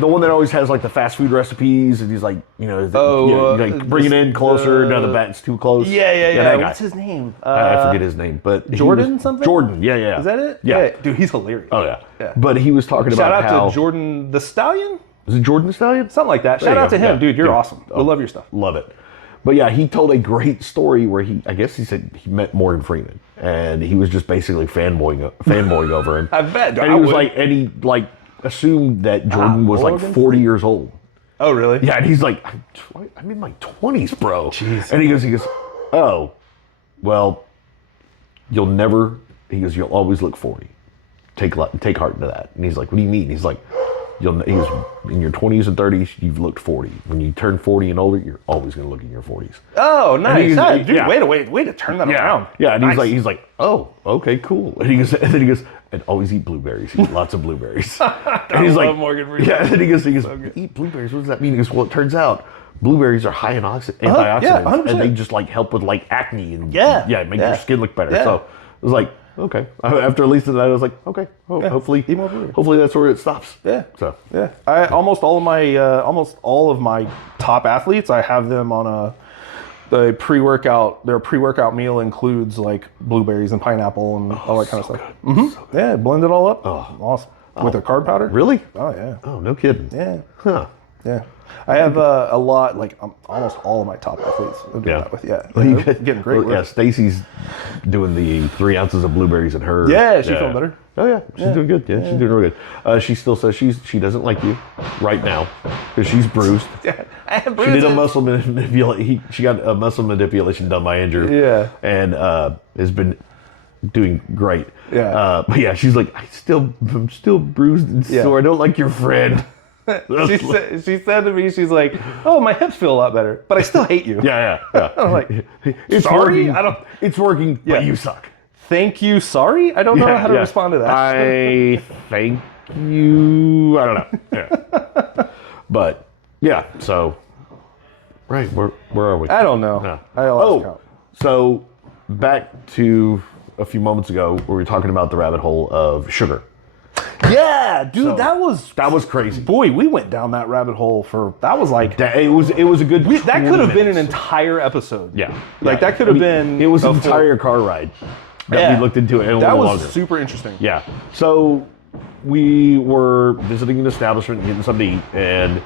one that always has like the fast food recipes, and he's like, bring it in closer. No, the bat's too close. Yeah. What's his name? I forget his name, but Jordan something. Jordan, yeah. Is that it? Yeah. Dude, he's hilarious. Oh yeah. But he was talking Shout about out to Jordan the Stallion. Is it Jordan the Stallion? Something like that. There Shout you out to go. him, Yeah. dude. You're Yeah. awesome. We love your stuff. Love it. But yeah, he told a great story where he said he met Morgan Freeman, and he was just basically fanboying over him. I bet. And he assumed that Jordan was like Morgan 40 years old. Oh, really? Yeah, and he's like, I'm in my 20s, bro. Jeez. And he goes, oh, well, you'll always look 40. Take heart into that. And he's like, what do you mean? He's like, he's in your 20s and 30s, you've looked 40. When you turn 40 and older, you're always going to look in your 40s. Oh, nice. Dude, yeah. way to turn that around. Yeah, and nice. he's like, oh, okay, cool. And then he goes, and always eat blueberries. Eat lots of blueberries. And he's like, Morgan Freeman. yeah. And then he goes, eat blueberries. What does that mean? He goes, well, it turns out blueberries are high in antioxidants, and they just like help with like acne and make your skin look better. Yeah. So it was like, okay. After at least that, I was like, okay. Hopefully that's where it stops. Yeah. So yeah, almost all of my top athletes, I have them on the pre-workout. Their pre-workout meal includes like blueberries and pineapple and all that kind of stuff. Mm-hmm. So yeah, blend it all up. Oh, awesome. With a carb powder. Really? Oh yeah. Oh, no kidding. Yeah. Huh. Yeah. I have a lot, like almost all of my top athletes. I do that with, getting great. Well, yeah, Stacy's doing the 3 ounces of blueberries in her. Yeah, she's feeling better. Oh yeah, she's doing good. Yeah, she's doing really good. She still says she doesn't like you right now because she's bruised. I have She bruises. did a muscle manipulation. She got a muscle manipulation done by Andrew. Yeah, and has been doing great. Yeah, but yeah, she's like, I'm still bruised and sore. I don't like your friend. she said to me, she's like, "Oh, my hips feel a lot better, but I still hate you." Yeah. I'm like, it's sorry, working. It's working, but you suck. Thank you, sorry. I don't know how to respond to that. I thank you. I don't know. Yeah. But yeah, so right, where are we? I don't know. No. I lost count. So back to a few moments ago where we were talking about the rabbit hole of sugar. Yeah, dude, So, that was crazy. Boy, we went down that rabbit hole that was like it was a good. that could have been an minutes. entire episode. Yeah, that could have been. It was an entire car ride that we looked into it. And that was longer. super interesting. Yeah. So we were visiting an establishment, getting something to eat, and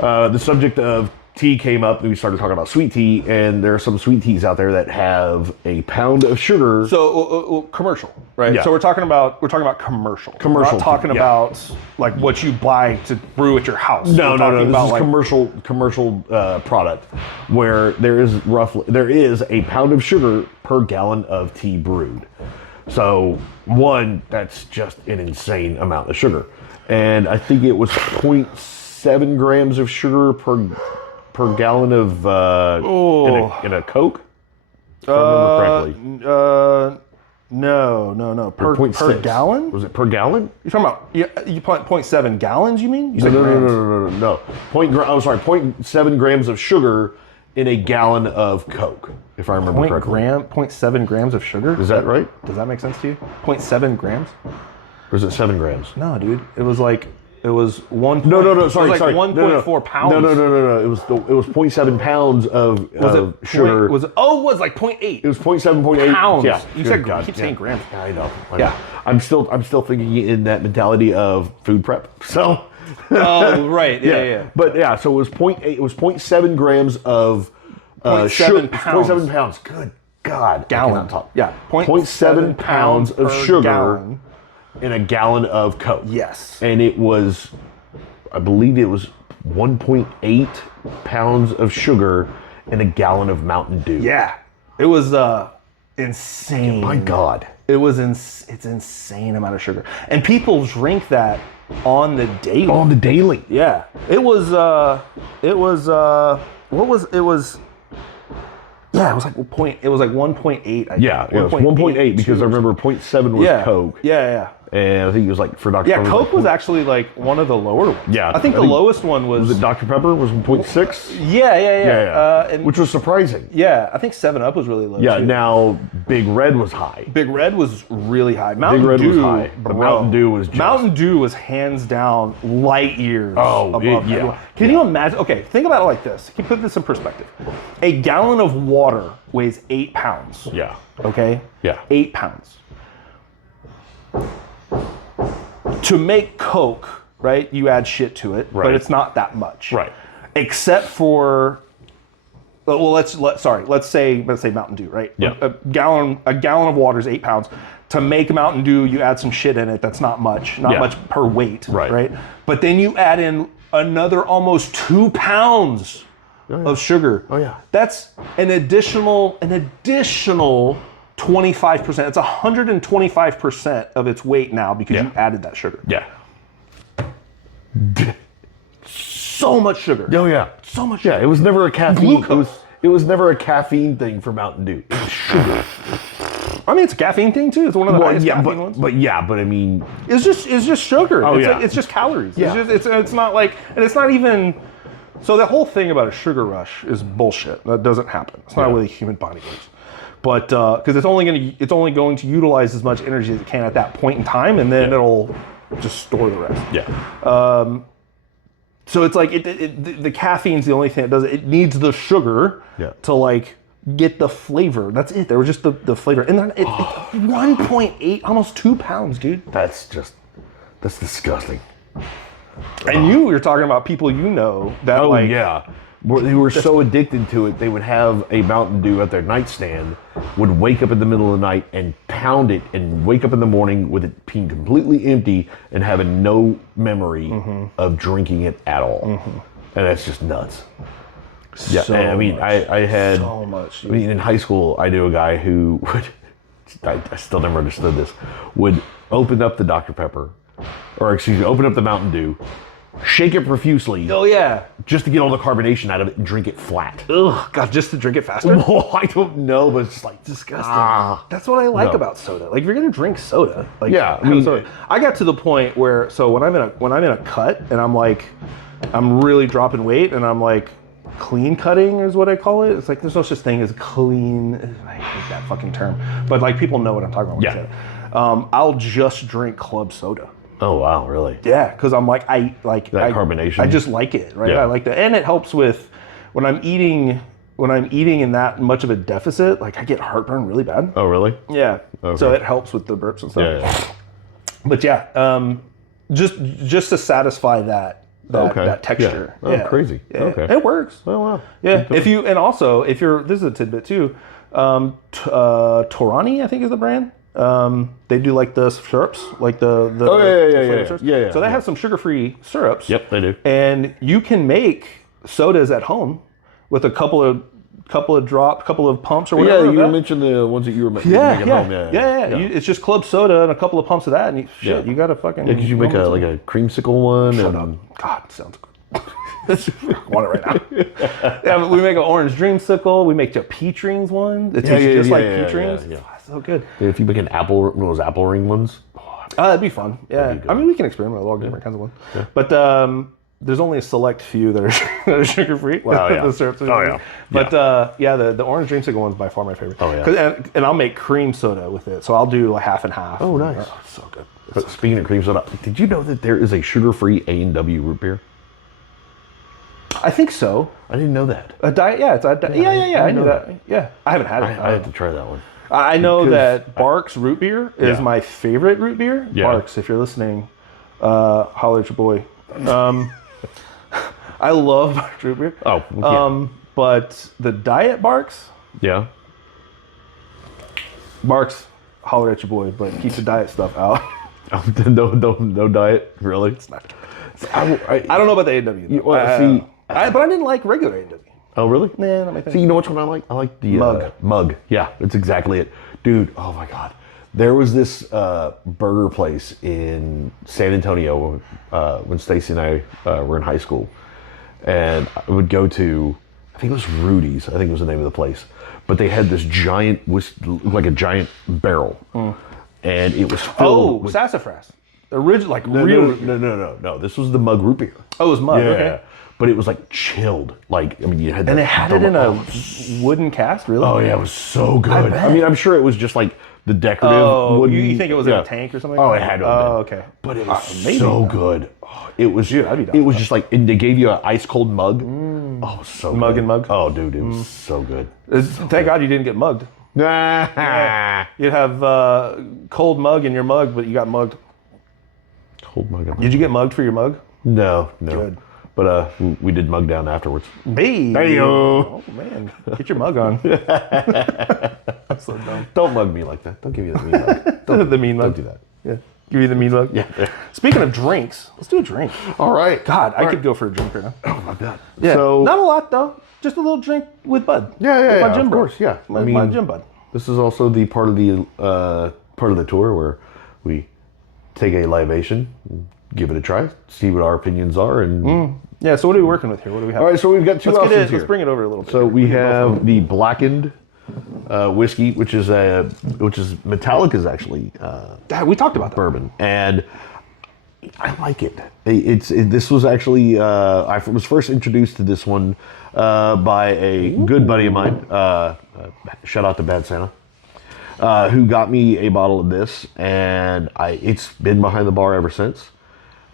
the subject of tea came up, and we started talking about sweet tea. And there are some sweet teas out there that have a pound of sugar. So commercial, right? Yeah. So we're talking about commercial. We're Commercial not talking tea, about like what you buy to brew at your house. No. This is Like, commercial product where there is a pound of sugar per gallon of tea brewed. So that's just an insane amount of sugar, and I think it was 0.7 grams of sugar per gallon of in a Coke. If I remember correctly. No. Per gallon? Was it per gallon? You're talking about you 0.7 gallons? You mean? You said grams. No. 0.7 grams of sugar in a gallon of Coke, if I remember correctly. 0.7 grams of sugar? Is that right? Does that make sense to you? 0.7 grams? Or is it 7 grams? No, dude. It was like It was one. No, Sorry. sorry. 1.4 pounds. No. It was 0.7 pounds of sugar. It was like 0.8. It was 0.7, pounds. Yeah. You said you keep saying grams. Yeah, I know. Yeah. I'm still thinking in that mentality of food prep. So. Oh right. Yeah. But yeah, so it was 0.8. It was 0.7 grams of 0.7 sugar. pounds. 0.7 pounds. Good God. Gallon. Yeah. 0.7 pounds of sugar gallon. in a gallon of Coke. Yes. And it was, I believe it was 1.8 pounds of sugar in a gallon of Mountain Dew. Yeah. It was insane. My God. It's insane amount of sugar. And people drink that on the daily. On the daily. Yeah. It was like it was like 1.8. Yeah, it was 1.8 because I remember 0.7 was Coke. Yeah. And I think it was like for Dr. Pepper. Yeah, Coke was actually like one of the lower ones. Yeah. I think the lowest one was... Was it Dr. Pepper? Was 1.6? Yeah. Which was surprising. Yeah, I think 7-Up was really low, Yeah, too. Now Big Red was high. Big Red was really high. Mountain Big Red Dew, was high. The Mountain Dew was just... Mountain Dew was hands down light years above everyone. Can you imagine? Okay, think about it like this. Can you put this in perspective? A gallon of water weighs 8 pounds. Yeah. Okay? Yeah. 8 pounds. To make Coke, right, you add shit to it, but it's not that much. Right. Except for, well, let's say Mountain Dew, right? Yeah. A gallon of water is 8 pounds. To make Mountain Dew, you add some shit in it. That's not much per weight, right? But then you add in another almost 2 pounds of sugar. Oh yeah. That's an additional 25%. It's 125% of its weight now because you added that sugar. Yeah. So much sugar. Oh yeah. So much sugar. Yeah, it was never a caffeine. Glucose. It was never a caffeine thing for Mountain Dew. It was sugar. I mean, it's a caffeine thing too. It's one of the highest caffeine ones. But I mean, it's just sugar. Oh, It's just calories. Yeah. It's not like, and it's not even. So the whole thing about a sugar rush is bullshit. That doesn't happen. It's not the way the human body works. But because it's only going to utilize as much energy as it can at that point in time, and then it'll just store the rest. Yeah. So it's like the caffeine's the only thing that does it. It needs the sugar to like get the flavor. That's it. There was just the flavor, and then it's 1.8, almost 2 pounds, dude. That's disgusting. And you're talking about people you know that they were so addicted to it, they would have a Mountain Dew at their nightstand, would wake up in the middle of the night and pound it, and wake up in the morning with it being completely empty and having no memory of drinking it at all. And that's just nuts. Yeah, so I mean, I had so much. I mean, in high school, I knew a guy who would, I still never understood this, would open up the Dr. Pepper, open up the Mountain Dew, shake it profusely. Oh yeah. Just to get all the carbonation out of it and drink it flat. Ugh, God, just to drink it faster? Oh, I don't know, but it's just like disgusting. That's what I like about soda. Like if you're gonna drink soda, like I mean, soda. I got to the point where when I'm in a cut and I'm really dropping weight and I'm like clean cutting is what I call it. It's like there's no such thing as clean. I hate that fucking term, but like people know what I'm talking about when I say it. I'll just drink club soda. Oh wow, really? Yeah, because I'm like carbonation. I just like it, right? Yeah. I like that, and it helps with when I'm eating in that much of a deficit. Like I get heartburn really bad. Oh really? Yeah. Okay. So it helps with the burps and stuff. Yeah. But just to satisfy that texture. Yeah. Oh, crazy. Yeah. Okay. It works. Oh wow. Yeah. If you're this is a tidbit too. Torani, I think is the brand. They do like the syrups, like the syrups. Yeah. So they have some sugar-free syrups. Yep, they do. And you can make sodas at home with a couple of pumps or whatever. Yeah, you mentioned the ones that you were making at home. Yeah. It's just club soda and a couple of pumps of that, and you got to fucking. Yeah, because you make a creamsicle one. Shut up. God, sounds good. I want it right now. Yeah, we make an orange dreamsicle. We make a peach rings one. It tastes just like peach rings. Yeah. Oh, so good. If you make one of those apple ring ones. That'd be fun. Yeah. I mean, we can experiment with all different kinds of ones. Yeah. But there's only a select few that are sugar free. Wow, yeah. The syrups are sugar-free. But the orange dreamsicle one's by far my favorite. Oh, yeah. And I'll make cream soda with it, so I'll do like half and half. Oh, nice. Oh, so good. But speaking of cream soda, did you know that there is a sugar-free A&W root beer? I think so. I didn't know that. A diet, yeah. It's a yeah. I knew that. Yeah, I haven't had it. I have to try that one. I know that Barks root beer is my favorite root beer. Yeah. Barks, if you're listening, holler at your boy. I love Barks root beer. Oh, yeah. But the diet Barks, Yeah. Barks, holler at your boy, but keep the diet stuff out. No diet, really? It's not. I don't know about the A&W. Well, but I didn't like regular A&W. Oh, really? Nah, not my thing. See, you know which one I like? I like the Mug. Mug. Yeah, that's exactly it. Dude, oh my God. There was this burger place in San Antonio when Stacy and I were in high school. And I would go to, I think it was Rudy's, I think it was the name of the place. But they had this giant, like a giant barrel. And it was filled with... sassafras. Original, like real. No. This was the Mug root beer. Oh, it was Mug, Yeah. okay. But it was like chilled. Like, I mean, you had that. And it had it in a wooden cast, really? Oh, yeah, it was so good. I mean, I'm sure it was just like the decorative wooden... you think it was in a tank or something? Oh, it had to have been. Okay. But it was so good. Oh, it was, Dude, I'd be down it for was that. just like, and they gave you an ice cold mug. Oh, so Mug good. and mug? Oh, dude, it was so good. Thank God you didn't get mugged. You'd have cold mug in your mug, but you got mugged. Cold mug. Did you get mugged for your mug? No. Good. But we did mug down afterwards. Hey. Hey-o. Oh, man. Get your mug on. That's so dumb. Don't mug me like that. Don't give me the mean mug. The mean mug. Don't do that. Yeah. Give you the mean mug. Yeah. Speaking of drinks, let's do a drink. All right. God, I could go for a drink right now. Oh, my God. Yeah. So, Not a lot, though. Just a little drink with Bud. With my gym of bro. course, yeah. My gym bud. This is also the part of the tour where we take a libation, give it a try, see what our opinions are, and Yeah, so what are we working with here? What do we have? all right. So we've got two let's options here. Let's bring it over a little bit. So we have the blackened whiskey, which is Metallica's actually We talked about that. bourbon, and I like it. This was actually I was first introduced to this one by a good buddy of mine. Shout out to Bad Santa, who got me a bottle of this, and it's been behind the bar ever since.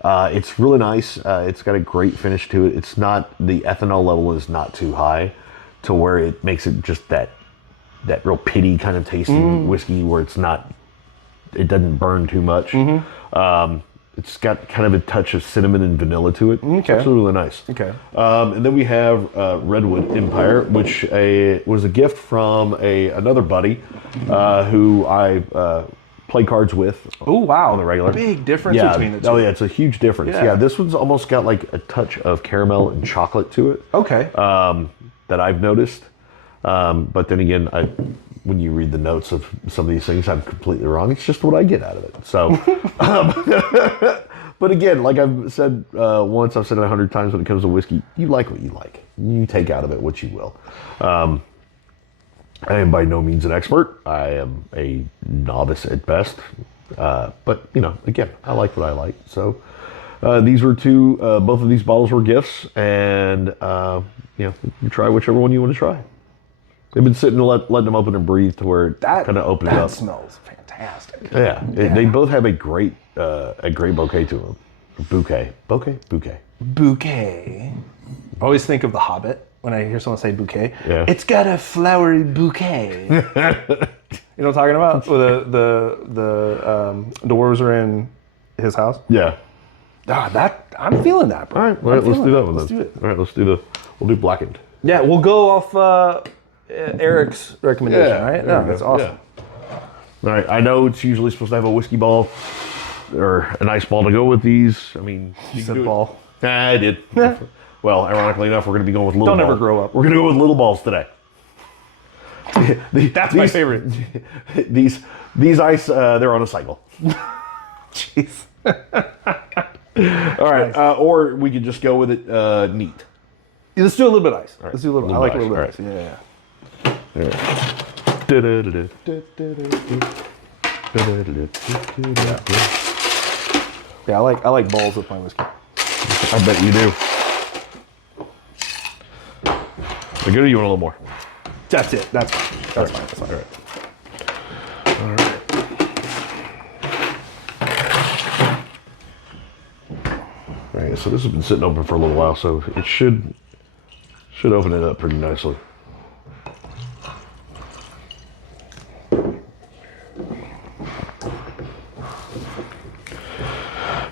It's really nice. It's got a great finish to it. It's not, the ethanol level is not too high to where it makes it just that real pitty kind of tasting whiskey where it doesn't burn too much. It's got kind of a touch of cinnamon and vanilla to it. Okay. It's really nice. Okay. And then we have Redwood Empire, which was a gift from another buddy who I play cards with. Oh, wow. On the regular. Big difference between the two. Oh, yeah, it's a huge difference. Yeah. Yeah, this one's almost got like a touch of caramel and chocolate to it. Okay. That I've noticed. But then again, when you read the notes of some of these things, I'm completely wrong. It's just what I get out of it. So, but again, like I've said once, I've said it 100 times when it comes to whiskey, you like what you like. You take out of it what you will. I am by no means an expert. I am a novice at best. But, again, I like what I like. So these were both of these bottles were gifts. And, you try whichever one you want to try. They've been sitting and letting them open and breathe to where that kind of opens it up. That smells fantastic. Yeah. They both have a great bouquet to them. Bouquet. Bouquet. I always think of The Hobbit when I hear someone say bouquet. Yeah. It's got a flowery bouquet. You know what I'm talking about? Where the dwarves are in his house. Yeah. I'm feeling that, bro. All right. Well, let's do that one then. Let's do it. All right. We'll do blackened. Yeah, we'll go off Eric's recommendation, right? No, that's awesome. Yeah. All right. I know it's usually supposed to have a whiskey ball or an ice ball to go with these. I mean, you Said can do ball. It. Nah, I did. Well, ironically enough, we're going to be going with little balls. Don't ever grow up. We're going to go with little balls today. That's my favorite. These ice, they're on a cycle. Jeez. All right. Nice. Or we could just go with it neat. Yeah, let's do a little bit of ice. Right. Let's do a little. I like a little bit of ice. Yeah. Yeah, I like balls with my whiskey. I bet you do. Are good, or you want a little more? That's it. That's fine. That's fine. That's fine. All right. All right. All right, so this has been sitting open for a little while, so it should open it up pretty nicely.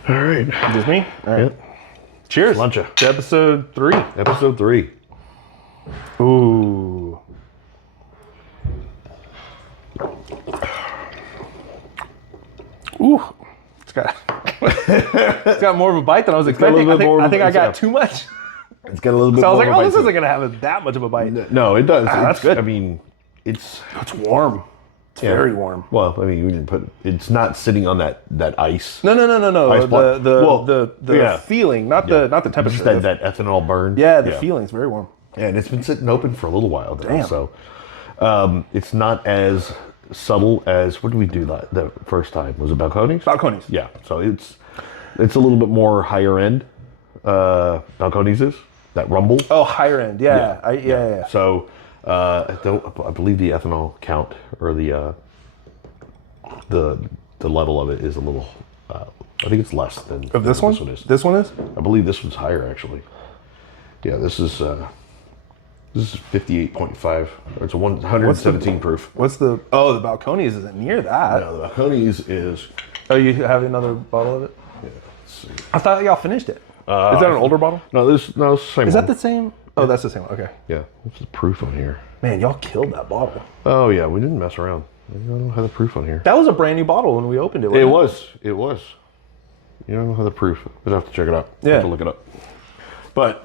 All right. Just me? All right. Yep. Cheers. Luncha. To episode 3. Episode 3. Ooh. Ooh. It's got more of a bite than I was expecting. I think I got too much. It's got a little bit So I was more like, of a oh, bite this to isn't it. going to have that much of a bite. No, it does. That's good. I mean, it's warm. It's very warm. Well, I mean, we didn't put. It's not sitting on that ice. No. Ice block. The feeling, not the temperature. Just that ethanol burn. Yeah, the feeling's very warm. And it's been sitting open for a little while now. Damn. So it's not as subtle as, what did we do the first time? Was it Balcones? Balcones. Yeah. So it's a little bit more higher end. Balcones is that rumble. Oh, higher end. Yeah. Yeah. So I believe the ethanol count or the level of it is a little. I think it's less than Of this one? is. This one is? I believe this one's higher actually. Yeah, this is 58.5. It's a 117 proof. What's the Balcones isn't near that. No, the Balcones is. Oh, you have another bottle of it? Yeah, let's see. I thought y'all finished it. Is that an older bottle? No, it's the same. Is one. that the same? Oh, that's the same one. Okay. Yeah, what's the proof on here? Man, y'all killed that bottle. Oh yeah, we didn't mess around. I don't have the proof on here. That was a brand new bottle when we opened it. It wasn't was. You don't have the proof. We'd have to check it out. Yeah. Have to look it up. But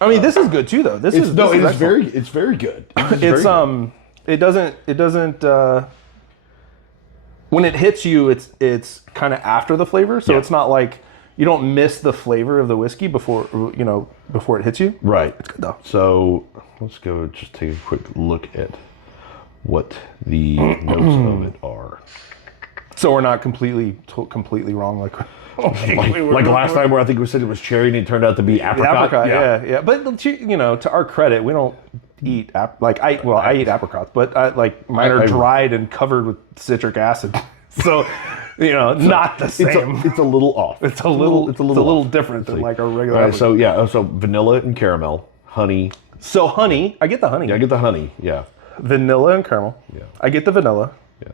I mean, this is good too, though. This is very excellent. it's very good. It doesn't when it hits you, it's kind of after the flavor, so it's not like you don't miss the flavor of the whiskey before it hits you. Right. It's good though. So let's go just take a quick look at what the notes of it are. So we're not completely wrong, like last time where I think we said it was cherry and it turned out to be apricot. Yeah. But to our credit, we don't eat I eat apricots, but mine are dried and covered with citric acid. So, not the same. It's a little off. It's a little different than like a regular. All right, so vanilla and caramel, honey. So honey, I get the honey. Yeah, I get the honey. Yeah. Vanilla and caramel. Yeah. I get the vanilla. Yeah.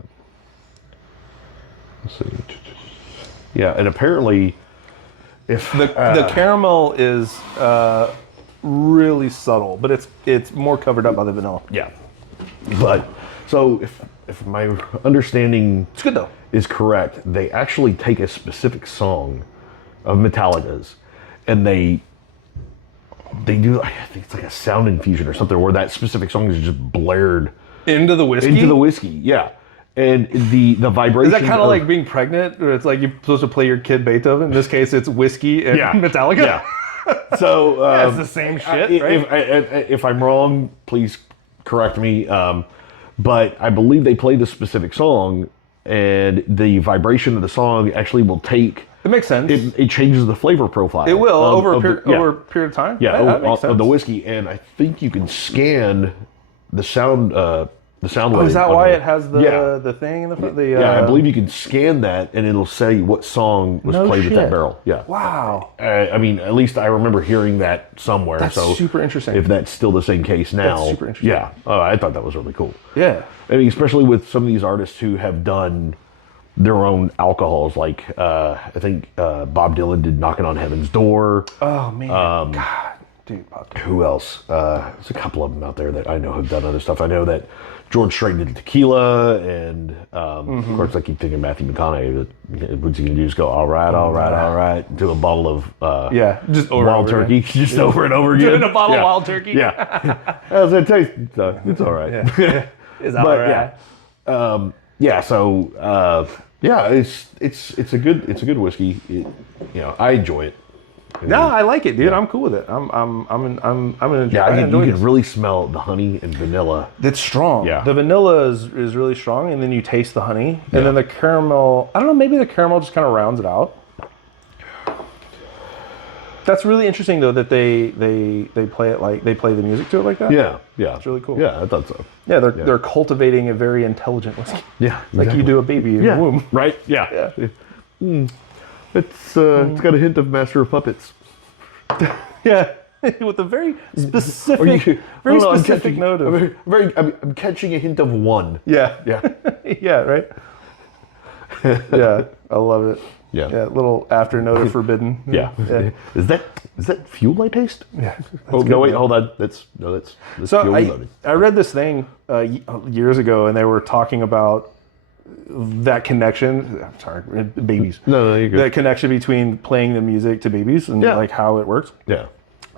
Let's see. Yeah, and apparently, if the caramel is really subtle, but it's more covered up by the vanilla. Yeah. But so if my understanding It's good though. is correct, they actually take a specific song of Metallica's and they do, I think it's like a sound infusion or something where that specific song is just blared Into the whiskey? Yeah. And the vibration. Is that kind of like being pregnant, where it's like you're supposed to play your kid Beethoven? In this case, it's whiskey and Metallica. Yeah. So it's the same shit, right? If I'm wrong, please correct me. But I believe they play this specific song, and the vibration of the song actually will take. It makes sense. It changes the flavor profile. It will over a period of time. Yeah, that makes sense. of the whiskey, and I think you can scan the sound. The sound wave. Is that why it has the thing in the front? I believe you can scan that and it'll say what song was played with that barrel. Yeah. Wow. I mean, at least I remember hearing that somewhere. That's super interesting. If that's still the same case now. That's super interesting. Yeah. I thought that was really cool. Yeah. I mean, especially with some of these artists who have done their own alcohols. Like, I think Bob Dylan did Knocking on Heaven's Door. Oh, man. God. Dude, Bob Dylan. Who else? There's a couple of them out there that I know have done other stuff. I know that George Strait did tequila, and of course I keep thinking Matthew McConaughey. What's he gonna do? Just go all right, do a bottle of just over wild turkey, again. just over and over again. Doing a bottle of wild turkey. Yeah, how's that taste? It's all right. It's all right. It's a good whiskey. I enjoy it. No, I like it, dude. I'm cool with it. I'm gonna enjoy. Yeah, you can really smell the honey and vanilla. It's strong. Yeah. The vanilla is really strong, and then you taste the honey, and then the caramel. I don't know. Maybe the caramel just kind of rounds it out. That's really interesting though that they play it like they play the music to it like that. Yeah, yeah. It's really cool. Yeah, I thought so. Yeah, they're cultivating a very intelligent whiskey. Yeah, Like you do a baby in the womb. Right? Yeah. It's got a hint of Master of Puppets. Yeah. With a very specific, note of. I'm catching a hint of one. Yeah. Yeah. Yeah, right? Yeah, I love it. Yeah. Yeah, little after note of forbidden. Yeah. Is that fuel I taste? Yeah. Oh no! Wait, hold on. That's So fuel loaded. I read this thing years ago, and they were talking about that connection. I'm sorry, babies. No, you're good. The connection between playing the music to babies and like how it works. Yeah.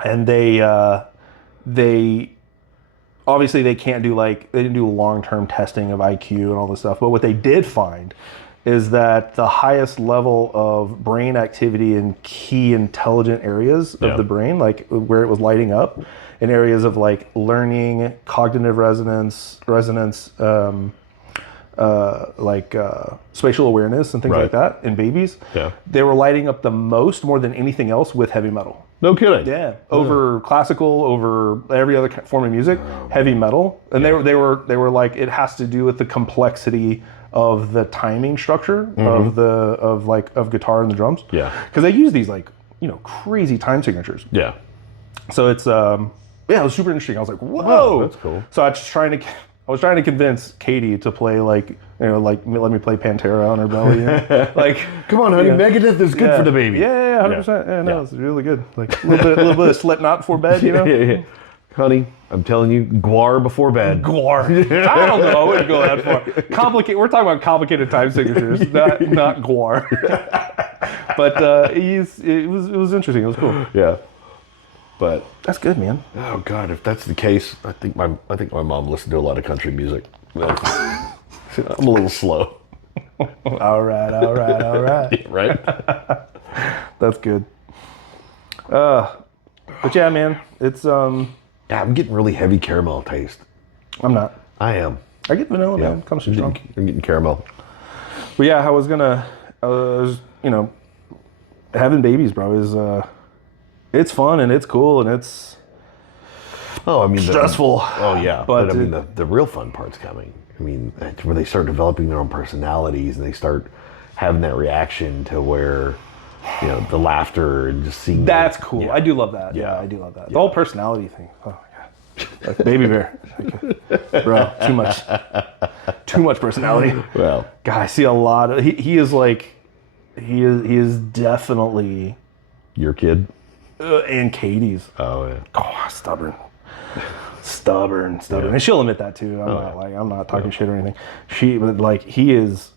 And they obviously they can't do they didn't do long-term testing of IQ and all this stuff. But what they did find is that the highest level of brain activity in key intelligent areas of the brain, like where it was lighting up, in areas of like learning, cognitive resonance, spatial awareness and things like that in babies, they were lighting up the most, more than anything else, with heavy metal. No kidding. Yeah, over classical, over every other form of music, heavy metal, and they were like, it has to do with the complexity of the timing structure of guitar and the drums. Yeah, because they use these crazy time signatures. Yeah. So it's it was super interesting. I was like, whoa, oh, that's cool. So I was trying to convince Katie to play let me play Pantera on her belly. Come on, honey, Megadeth is good for the baby. Yeah, 100%. Yeah, no, it's really good. Like a little bit of Slipknot before bed, you know. Yeah. Honey, I'm telling you, guar before bed. Guar. I don't know. I wouldn't go that far. We're talking about complicated time signatures, not guar. But it was interesting. It was cool. Yeah. But that's good, man. Oh God, if that's the case, I think my mom listened to a lot of country music. I'm a little slow. All right. Right. That's good. But yeah, man, it's I'm getting really heavy caramel taste. I'm not. I am. I get vanilla, man. It comes too strong. I'm getting caramel. But yeah, I was having babies, bro, is it's fun and it's cool and it's stressful. But I mean, the real fun part's coming. I mean, that's where they start developing their own personalities and they start having that reaction to where, the laughter and just seeing. That's cool. I do love that. Yeah, I do love that. The whole personality thing. Oh yeah, like baby bear, bro. Too much personality. Well, God, I see a lot of. He is definitely your kid. And Katie's. Oh yeah. Oh, stubborn. Yeah. And she'll admit that too. I'm not talking shit or anything. He is,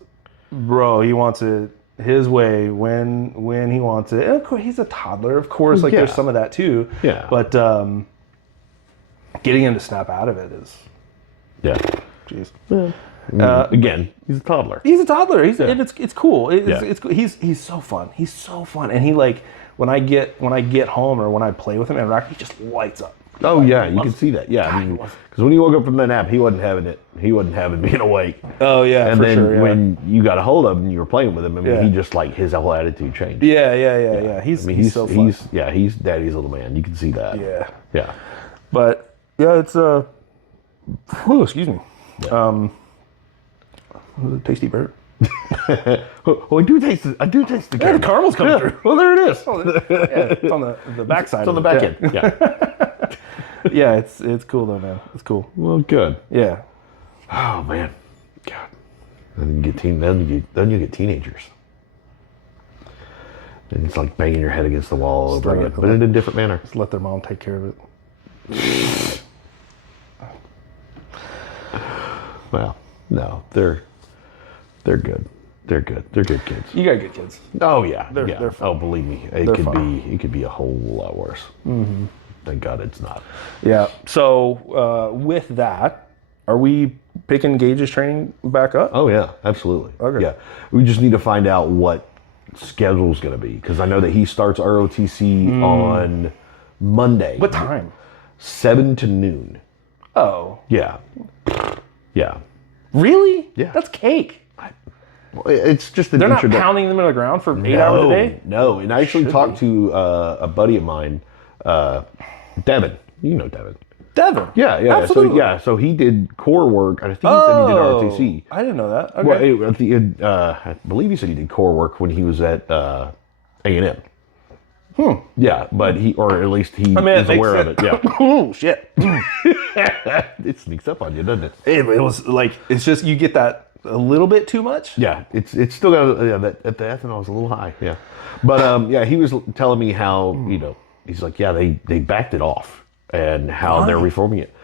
bro. He wants it his way when he wants it. And of course, he's a toddler. Of course, there's some of that too. Yeah. But getting him to snap out of it is. Yeah. Jeez. Again, he's a toddler. He's a toddler. And it's cool. He's so fun. He's so fun. And he when I get home or when I play with him and rock, he just lights up. Oh yeah, you can see that. Yeah, because when he woke up from that nap, he wasn't having it. He wasn't having being awake. Oh yeah, and then when you got a hold of him and you were playing with him, I mean, he just his whole attitude changed. Yeah. He's so fun. He's daddy's little man. You can see that. Yeah. But yeah, it's excuse me. Yeah. Tasty bird. I do taste the caramel. The caramel's coming through. Well, there it is. It's on the backside. It's on the back end. Yeah. Yeah, it's cool though, man. It's cool. Well, good. Yeah. Oh man, God. Then you get teenagers. And it's like banging your head against the wall over again, but in a different manner. Just let their mom take care of it. Well, no, they're good. They're good. They're good kids. You got good kids. Oh yeah, they're fun. Oh, believe me, it could be a whole lot worse. Mm-hmm. Thank God it's not. Yeah. So with that, are we picking Gage's training back up? Oh yeah, absolutely. Okay. Yeah, we just need to find out what schedule's going to be because I know that he starts ROTC on Monday. What time? 7 to noon. Oh. Yeah. Yeah. Really? Yeah. That's cake. It's just an They're not introduction. pounding them in the ground for 8 hours a day? No, and I actually talked to a buddy of mine, Devin. You know Devin. Devin. Yeah. Absolutely. So he did core work. I think he said he did ROTC. I didn't know that. Okay. Well, I believe he said he did core work when he was at A&M. Yeah, but or at least he is aware of it. Yeah. Oh, shit. It sneaks up on you, doesn't it? It was like, it's just, you get that a little bit too much. Yeah, it's still got that the ethanol is a little high. Yeah, but he was telling me how he's like they backed it off and how they're reforming it.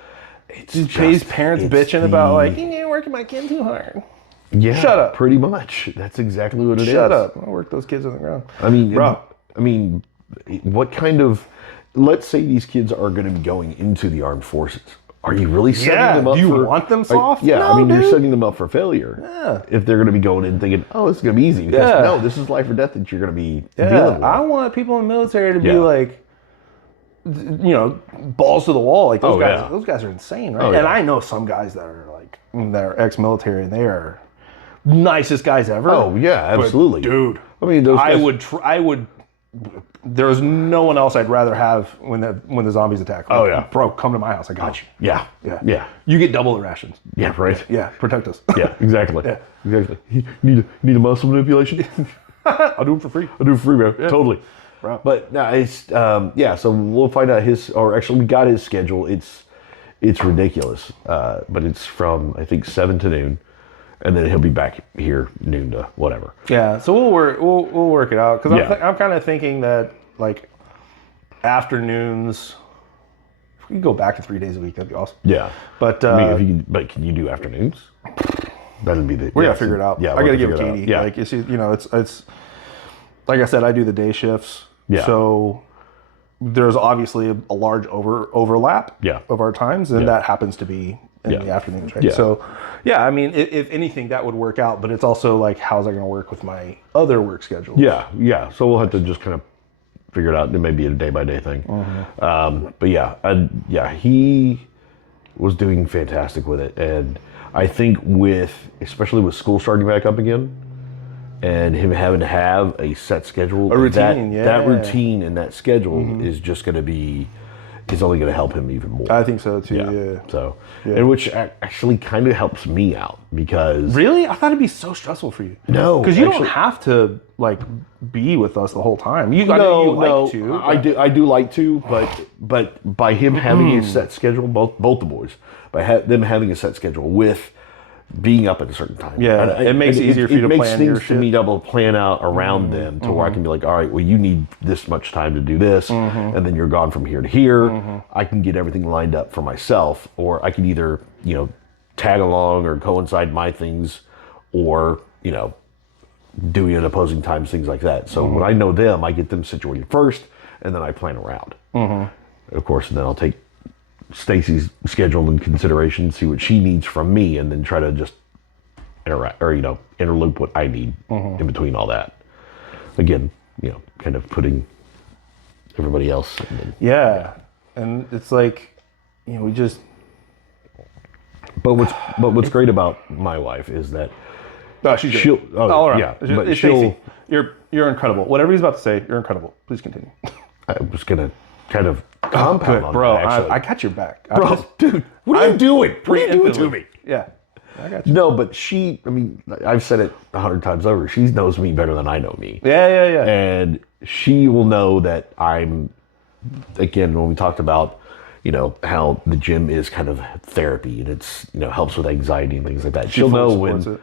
It's Jay's parents bitching about like, you're working my kid too hard. Yeah, shut up. Pretty much. That's exactly what it is. Shut up. I work those kids on the ground. I mean, bro. What kind of? Let's say these kids are going to be going into the armed forces. Are you really setting them up? Do you want them soft? Yeah, no, you're dude. setting them up for failure. Yeah. If they're going to be going in thinking, oh, this is going to be easy. Because no, this is life or death that you're going to be dealing with. I want people in the military to be like, balls to the wall. Like those guys. Those guys are insane, right? And I know some guys that are ex-military and they are nicest guys ever. Oh yeah, absolutely, but, dude. I mean, those guys, I would. There's no one else I'd rather have when the zombies attack. Like, oh yeah, bro, come to my house. I got you. Yeah. You get double the rations. Yeah, right. Yeah, protect us. Yeah, exactly. Yeah. Exactly. Need a muscle manipulation? I'll do it for free. I'll do it for free, man. Yeah. Totally. Bro. But no, it's so we'll find out we got his schedule. It's ridiculous. But it's from I think 7 to noon. And then he'll be back here noon to whatever. Yeah, so we'll work it out because I'm kind of thinking that like afternoons. If we could go back to 3 days a week, that'd be awesome. Yeah, but can you do afternoons? That'd be we gotta figure it out. Yeah, I gotta give Katie. Yeah, like it's like I said, I do the day shifts. Yeah. So there's obviously a large overlap. Yeah. Of our times, and that happens to be in the afternoons, right? Yeah. So, yeah, I mean, if anything, that would work out. But it's also like, how's that going to work with my other work schedule? Yeah. So we'll have to just kind of figure it out. It may be a day-by-day thing. Mm-hmm. But he was doing fantastic with it. And I think especially with school starting back up again, and him having to have a set schedule, a routine, that routine and that schedule is just going to be... It's only going to help him even more. I think so too. Yeah. So, and which actually kind of helps me out because really, I thought it'd be so stressful for you. No, because you don't have to like be with us the whole time. I do like to, but by him having a set schedule, both the boys, by them having a set schedule with being up at a certain time. Yeah, it makes it easier for you to plan your shit. It makes things for me to be able to plan out around them to where I can be like, all right, well, you need this much time to do this, and then you're gone from here to here. I can get everything lined up for myself, or I can either, tag along or coincide my things, or, do it at opposing times, things like that. So when I know them, I get them situated first, and then I plan around. Of course, and then I'll take Stacy's schedule in consideration, see what she needs from me, and then try to just interact or interloop what I need in between all that. Again, kind of putting everybody else. And it's like, we just. But what's great about my wife is that she'll all around. Yeah, but Stacey, you're incredible. Whatever he's about to say, you're incredible. Please continue. I was gonna kind of compound on bro, that, actually. I got your back. Dude, what are you doing? What are you doing to me? Yeah, I got you. No, but I've said it 100 times over. She knows me better than I know me. Yeah. And she will know that I'm, again, when we talked about, how the gym is kind of therapy and it's, helps with anxiety and things like that. She'll know when. It.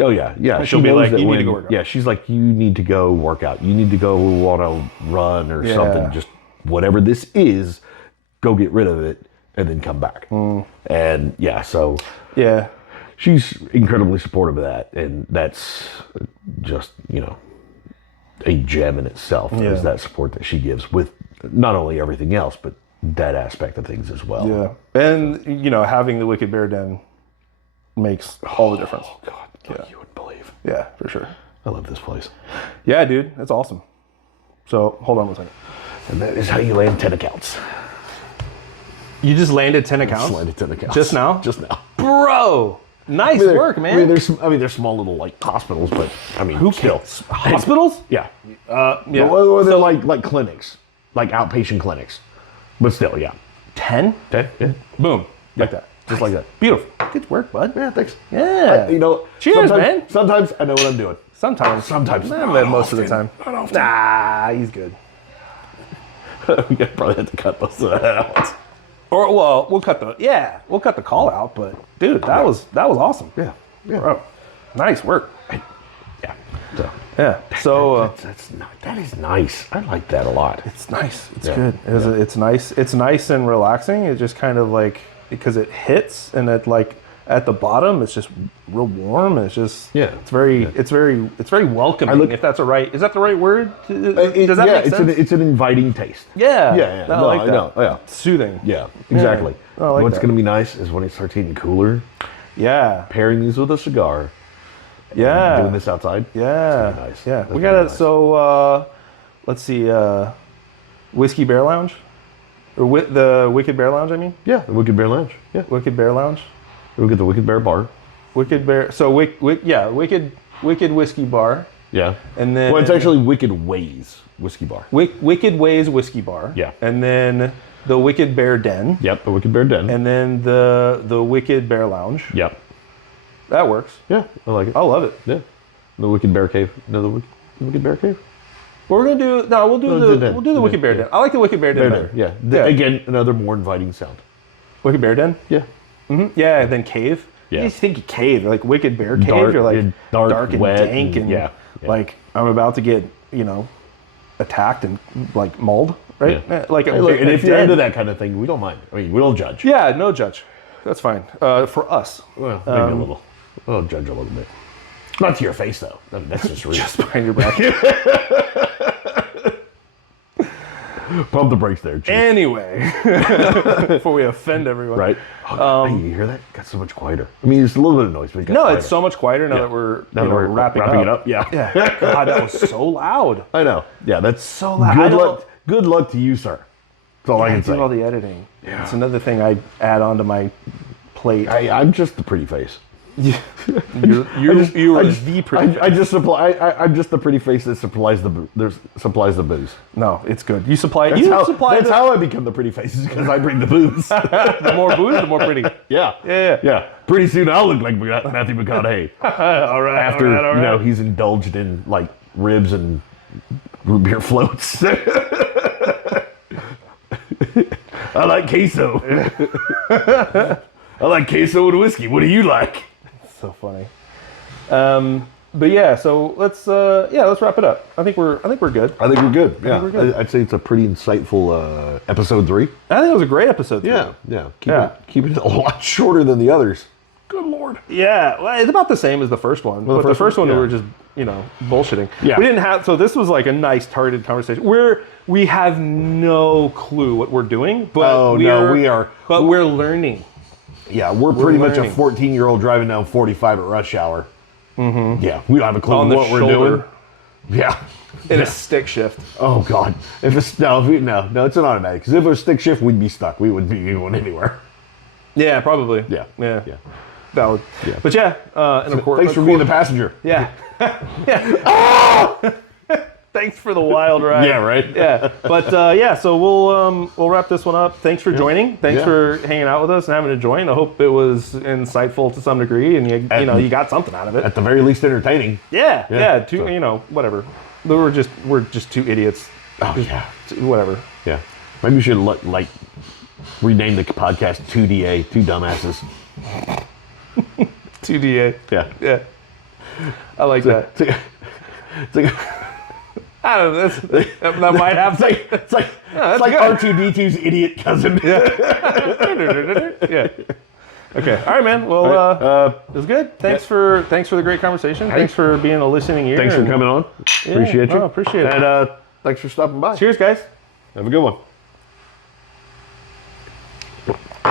Oh, yeah. She'll be like, you need to go work out. Yeah, she's like, you need to go work out. You need to go on a run or something. Just whatever this is, go get rid of it and then come back. And so she's incredibly supportive of that, and that's just a gem in itself. Is that support that she gives with not only everything else but that aspect of things as well. And having the Wicked Bear Den makes all the difference. Oh God, you wouldn't believe. Yeah, for sure. I love this place. Yeah, dude, that's awesome. So hold on one second. And that is how you land 10 accounts. You just landed 10 accounts? Just landed 10 accounts. Just now? Just now. Bro! Nice work, man. I mean, there's small little like hospitals, but I mean, Who still cares? Hospitals? Yeah. Yeah. Or they're like clinics, like outpatient clinics, but still, yeah. 10? Okay. Yeah. Boom. Like that. Just like that. Beautiful. Good work, bud. Yeah. Thanks. Yeah. Cheers, man. Sometimes I know what I'm doing. Sometimes. Sometimes. Most of the time. Not often. Nah, he's good. We probably have to cut most of that out. Or well, we'll cut the call out, but dude, that was awesome. Yeah. Yeah. Bro, nice work. Yeah. So, Yeah. So that is nice. I like that a lot. it's nice. It's Yeah. good. It's nice. It's nice and relaxing. It just kind of like because it hits and it like at the bottom it's just real warm. It's just it's very welcoming. If that's is that the right word? Does that make sense? It's an inviting taste. Yeah. Yeah. I like that. know. Yeah. Soothing. Yeah. Exactly. I like What's that. going to be nice is when it starts getting cooler. Yeah. Pairing these with a cigar. Yeah. Doing this outside. Yeah. It's gonna be nice. Yeah. That's We gonna got be it. nice. So let's see. Whiskey Bear Lounge, or the Wicked Bear Lounge. I mean, Yeah, the Wicked Bear Lounge. Yeah. Wicked Bear Lounge. We'll get the Wicked Bear Bar. Wicked Bear. So Wicked Whiskey Bar, Yeah. and then Well, it's actually Wicked Ways Whiskey Bar. Wicked Ways Whiskey Bar. Yeah. And then the Wicked Bear Den. Yep, the Wicked Bear Den. And then the Wicked Bear Lounge. Yep. That works. Yeah, I like it. I love it. Yeah. The Wicked Bear Cave. No, the Wicked Bear Cave? What we're gonna do? No, we'll do the Wicked Bear Den. I like the Wicked Bear Den. Bear, better. yeah. Again, another more inviting sound. Wicked Bear Den. Yeah. Yeah, and then cave. Yeah. You think of cave, like Wicked Bear Cave. Dark- You're like dark, and wet, dank, and- and yeah. like I'm about to get attacked and like mauled, right? Yeah. Like Hey, look, and if you're den. into that kind of thing, we don't mind. I mean, we don't judge. Yeah, no judge. That's fine for us. Well, maybe a little. We'll judge a little bit. Not to your face, though. I mean, that's just rude. Just behind your back. Pump the brakes there, Chief. Anyway, before we offend everyone, Right? Oh, hey, you hear that? Got so much quieter. I mean, it's a little bit of noise, but it got No, quieter. it's so much quieter now that we're wrapping it up. Yeah. Yeah, God, that was so loud. I know. Yeah, that's So loud. Good luck to you, sir. That's all I I can do say. all the editing. Yeah. It's another thing I add onto my plate. I'm just the pretty face. You are the pretty. I just supply. I'm just the pretty face that supplies the booze. No, it's good. You supply. That's how I become the pretty face, is because I bring the booze. The more booze, the more pretty. Yeah. Pretty soon I'll look like Matthew McConaughey. All right. After he's indulged in like ribs and root beer floats. I like queso. I like queso and whiskey. What do you like? So funny. But yeah, so let's wrap it up. I think we're good. I think we're good. Yeah, we're good. I'd say it's a pretty insightful episode 3. I think it was a great episode. Yeah. Keep it a lot shorter than the others. Good Lord. Yeah, well, it's about the same as the first one. But the first one we were just bullshitting. Yeah. We didn't have. So this was like a nice targeted conversation where we have no clue what we're doing, but we are. But we're learning. Yeah, we're pretty much a learning. 14-year-old driving down 45 at rush hour. Mm-hmm. Yeah, we don't have a clue On the what we're shoulder. doing. Yeah. In a stick shift. Oh God. If it's no, it's an automatic. Because if it was stick shift, we'd be stuck. We wouldn't be going anywhere. Yeah, probably. Yeah. That would. Yeah. But yeah, and of course. Thanks for being the passenger. Yeah. Yeah. Thanks for the wild ride. Yeah, right. Yeah, but so we'll wrap this one up. Thanks for joining. Thanks for hanging out with us and having to join. I hope it was insightful to some degree, and you got something out of it. At the very least, entertaining. Yeah. Whatever. We're just two idiots. Oh yeah. Whatever. Yeah. Maybe we should rename the podcast 2DA, Two Dumbasses. 2DA. Yeah. I like that. It's like I don't know. That might have. It's like R2D2's idiot cousin. Yeah. Okay. All right, man. Well, it was good. Thanks for the great conversation. Thanks for being a listening ear. Thanks for coming on. Appreciate you. Appreciate it. And thanks for stopping by. Cheers, guys. Have a good one.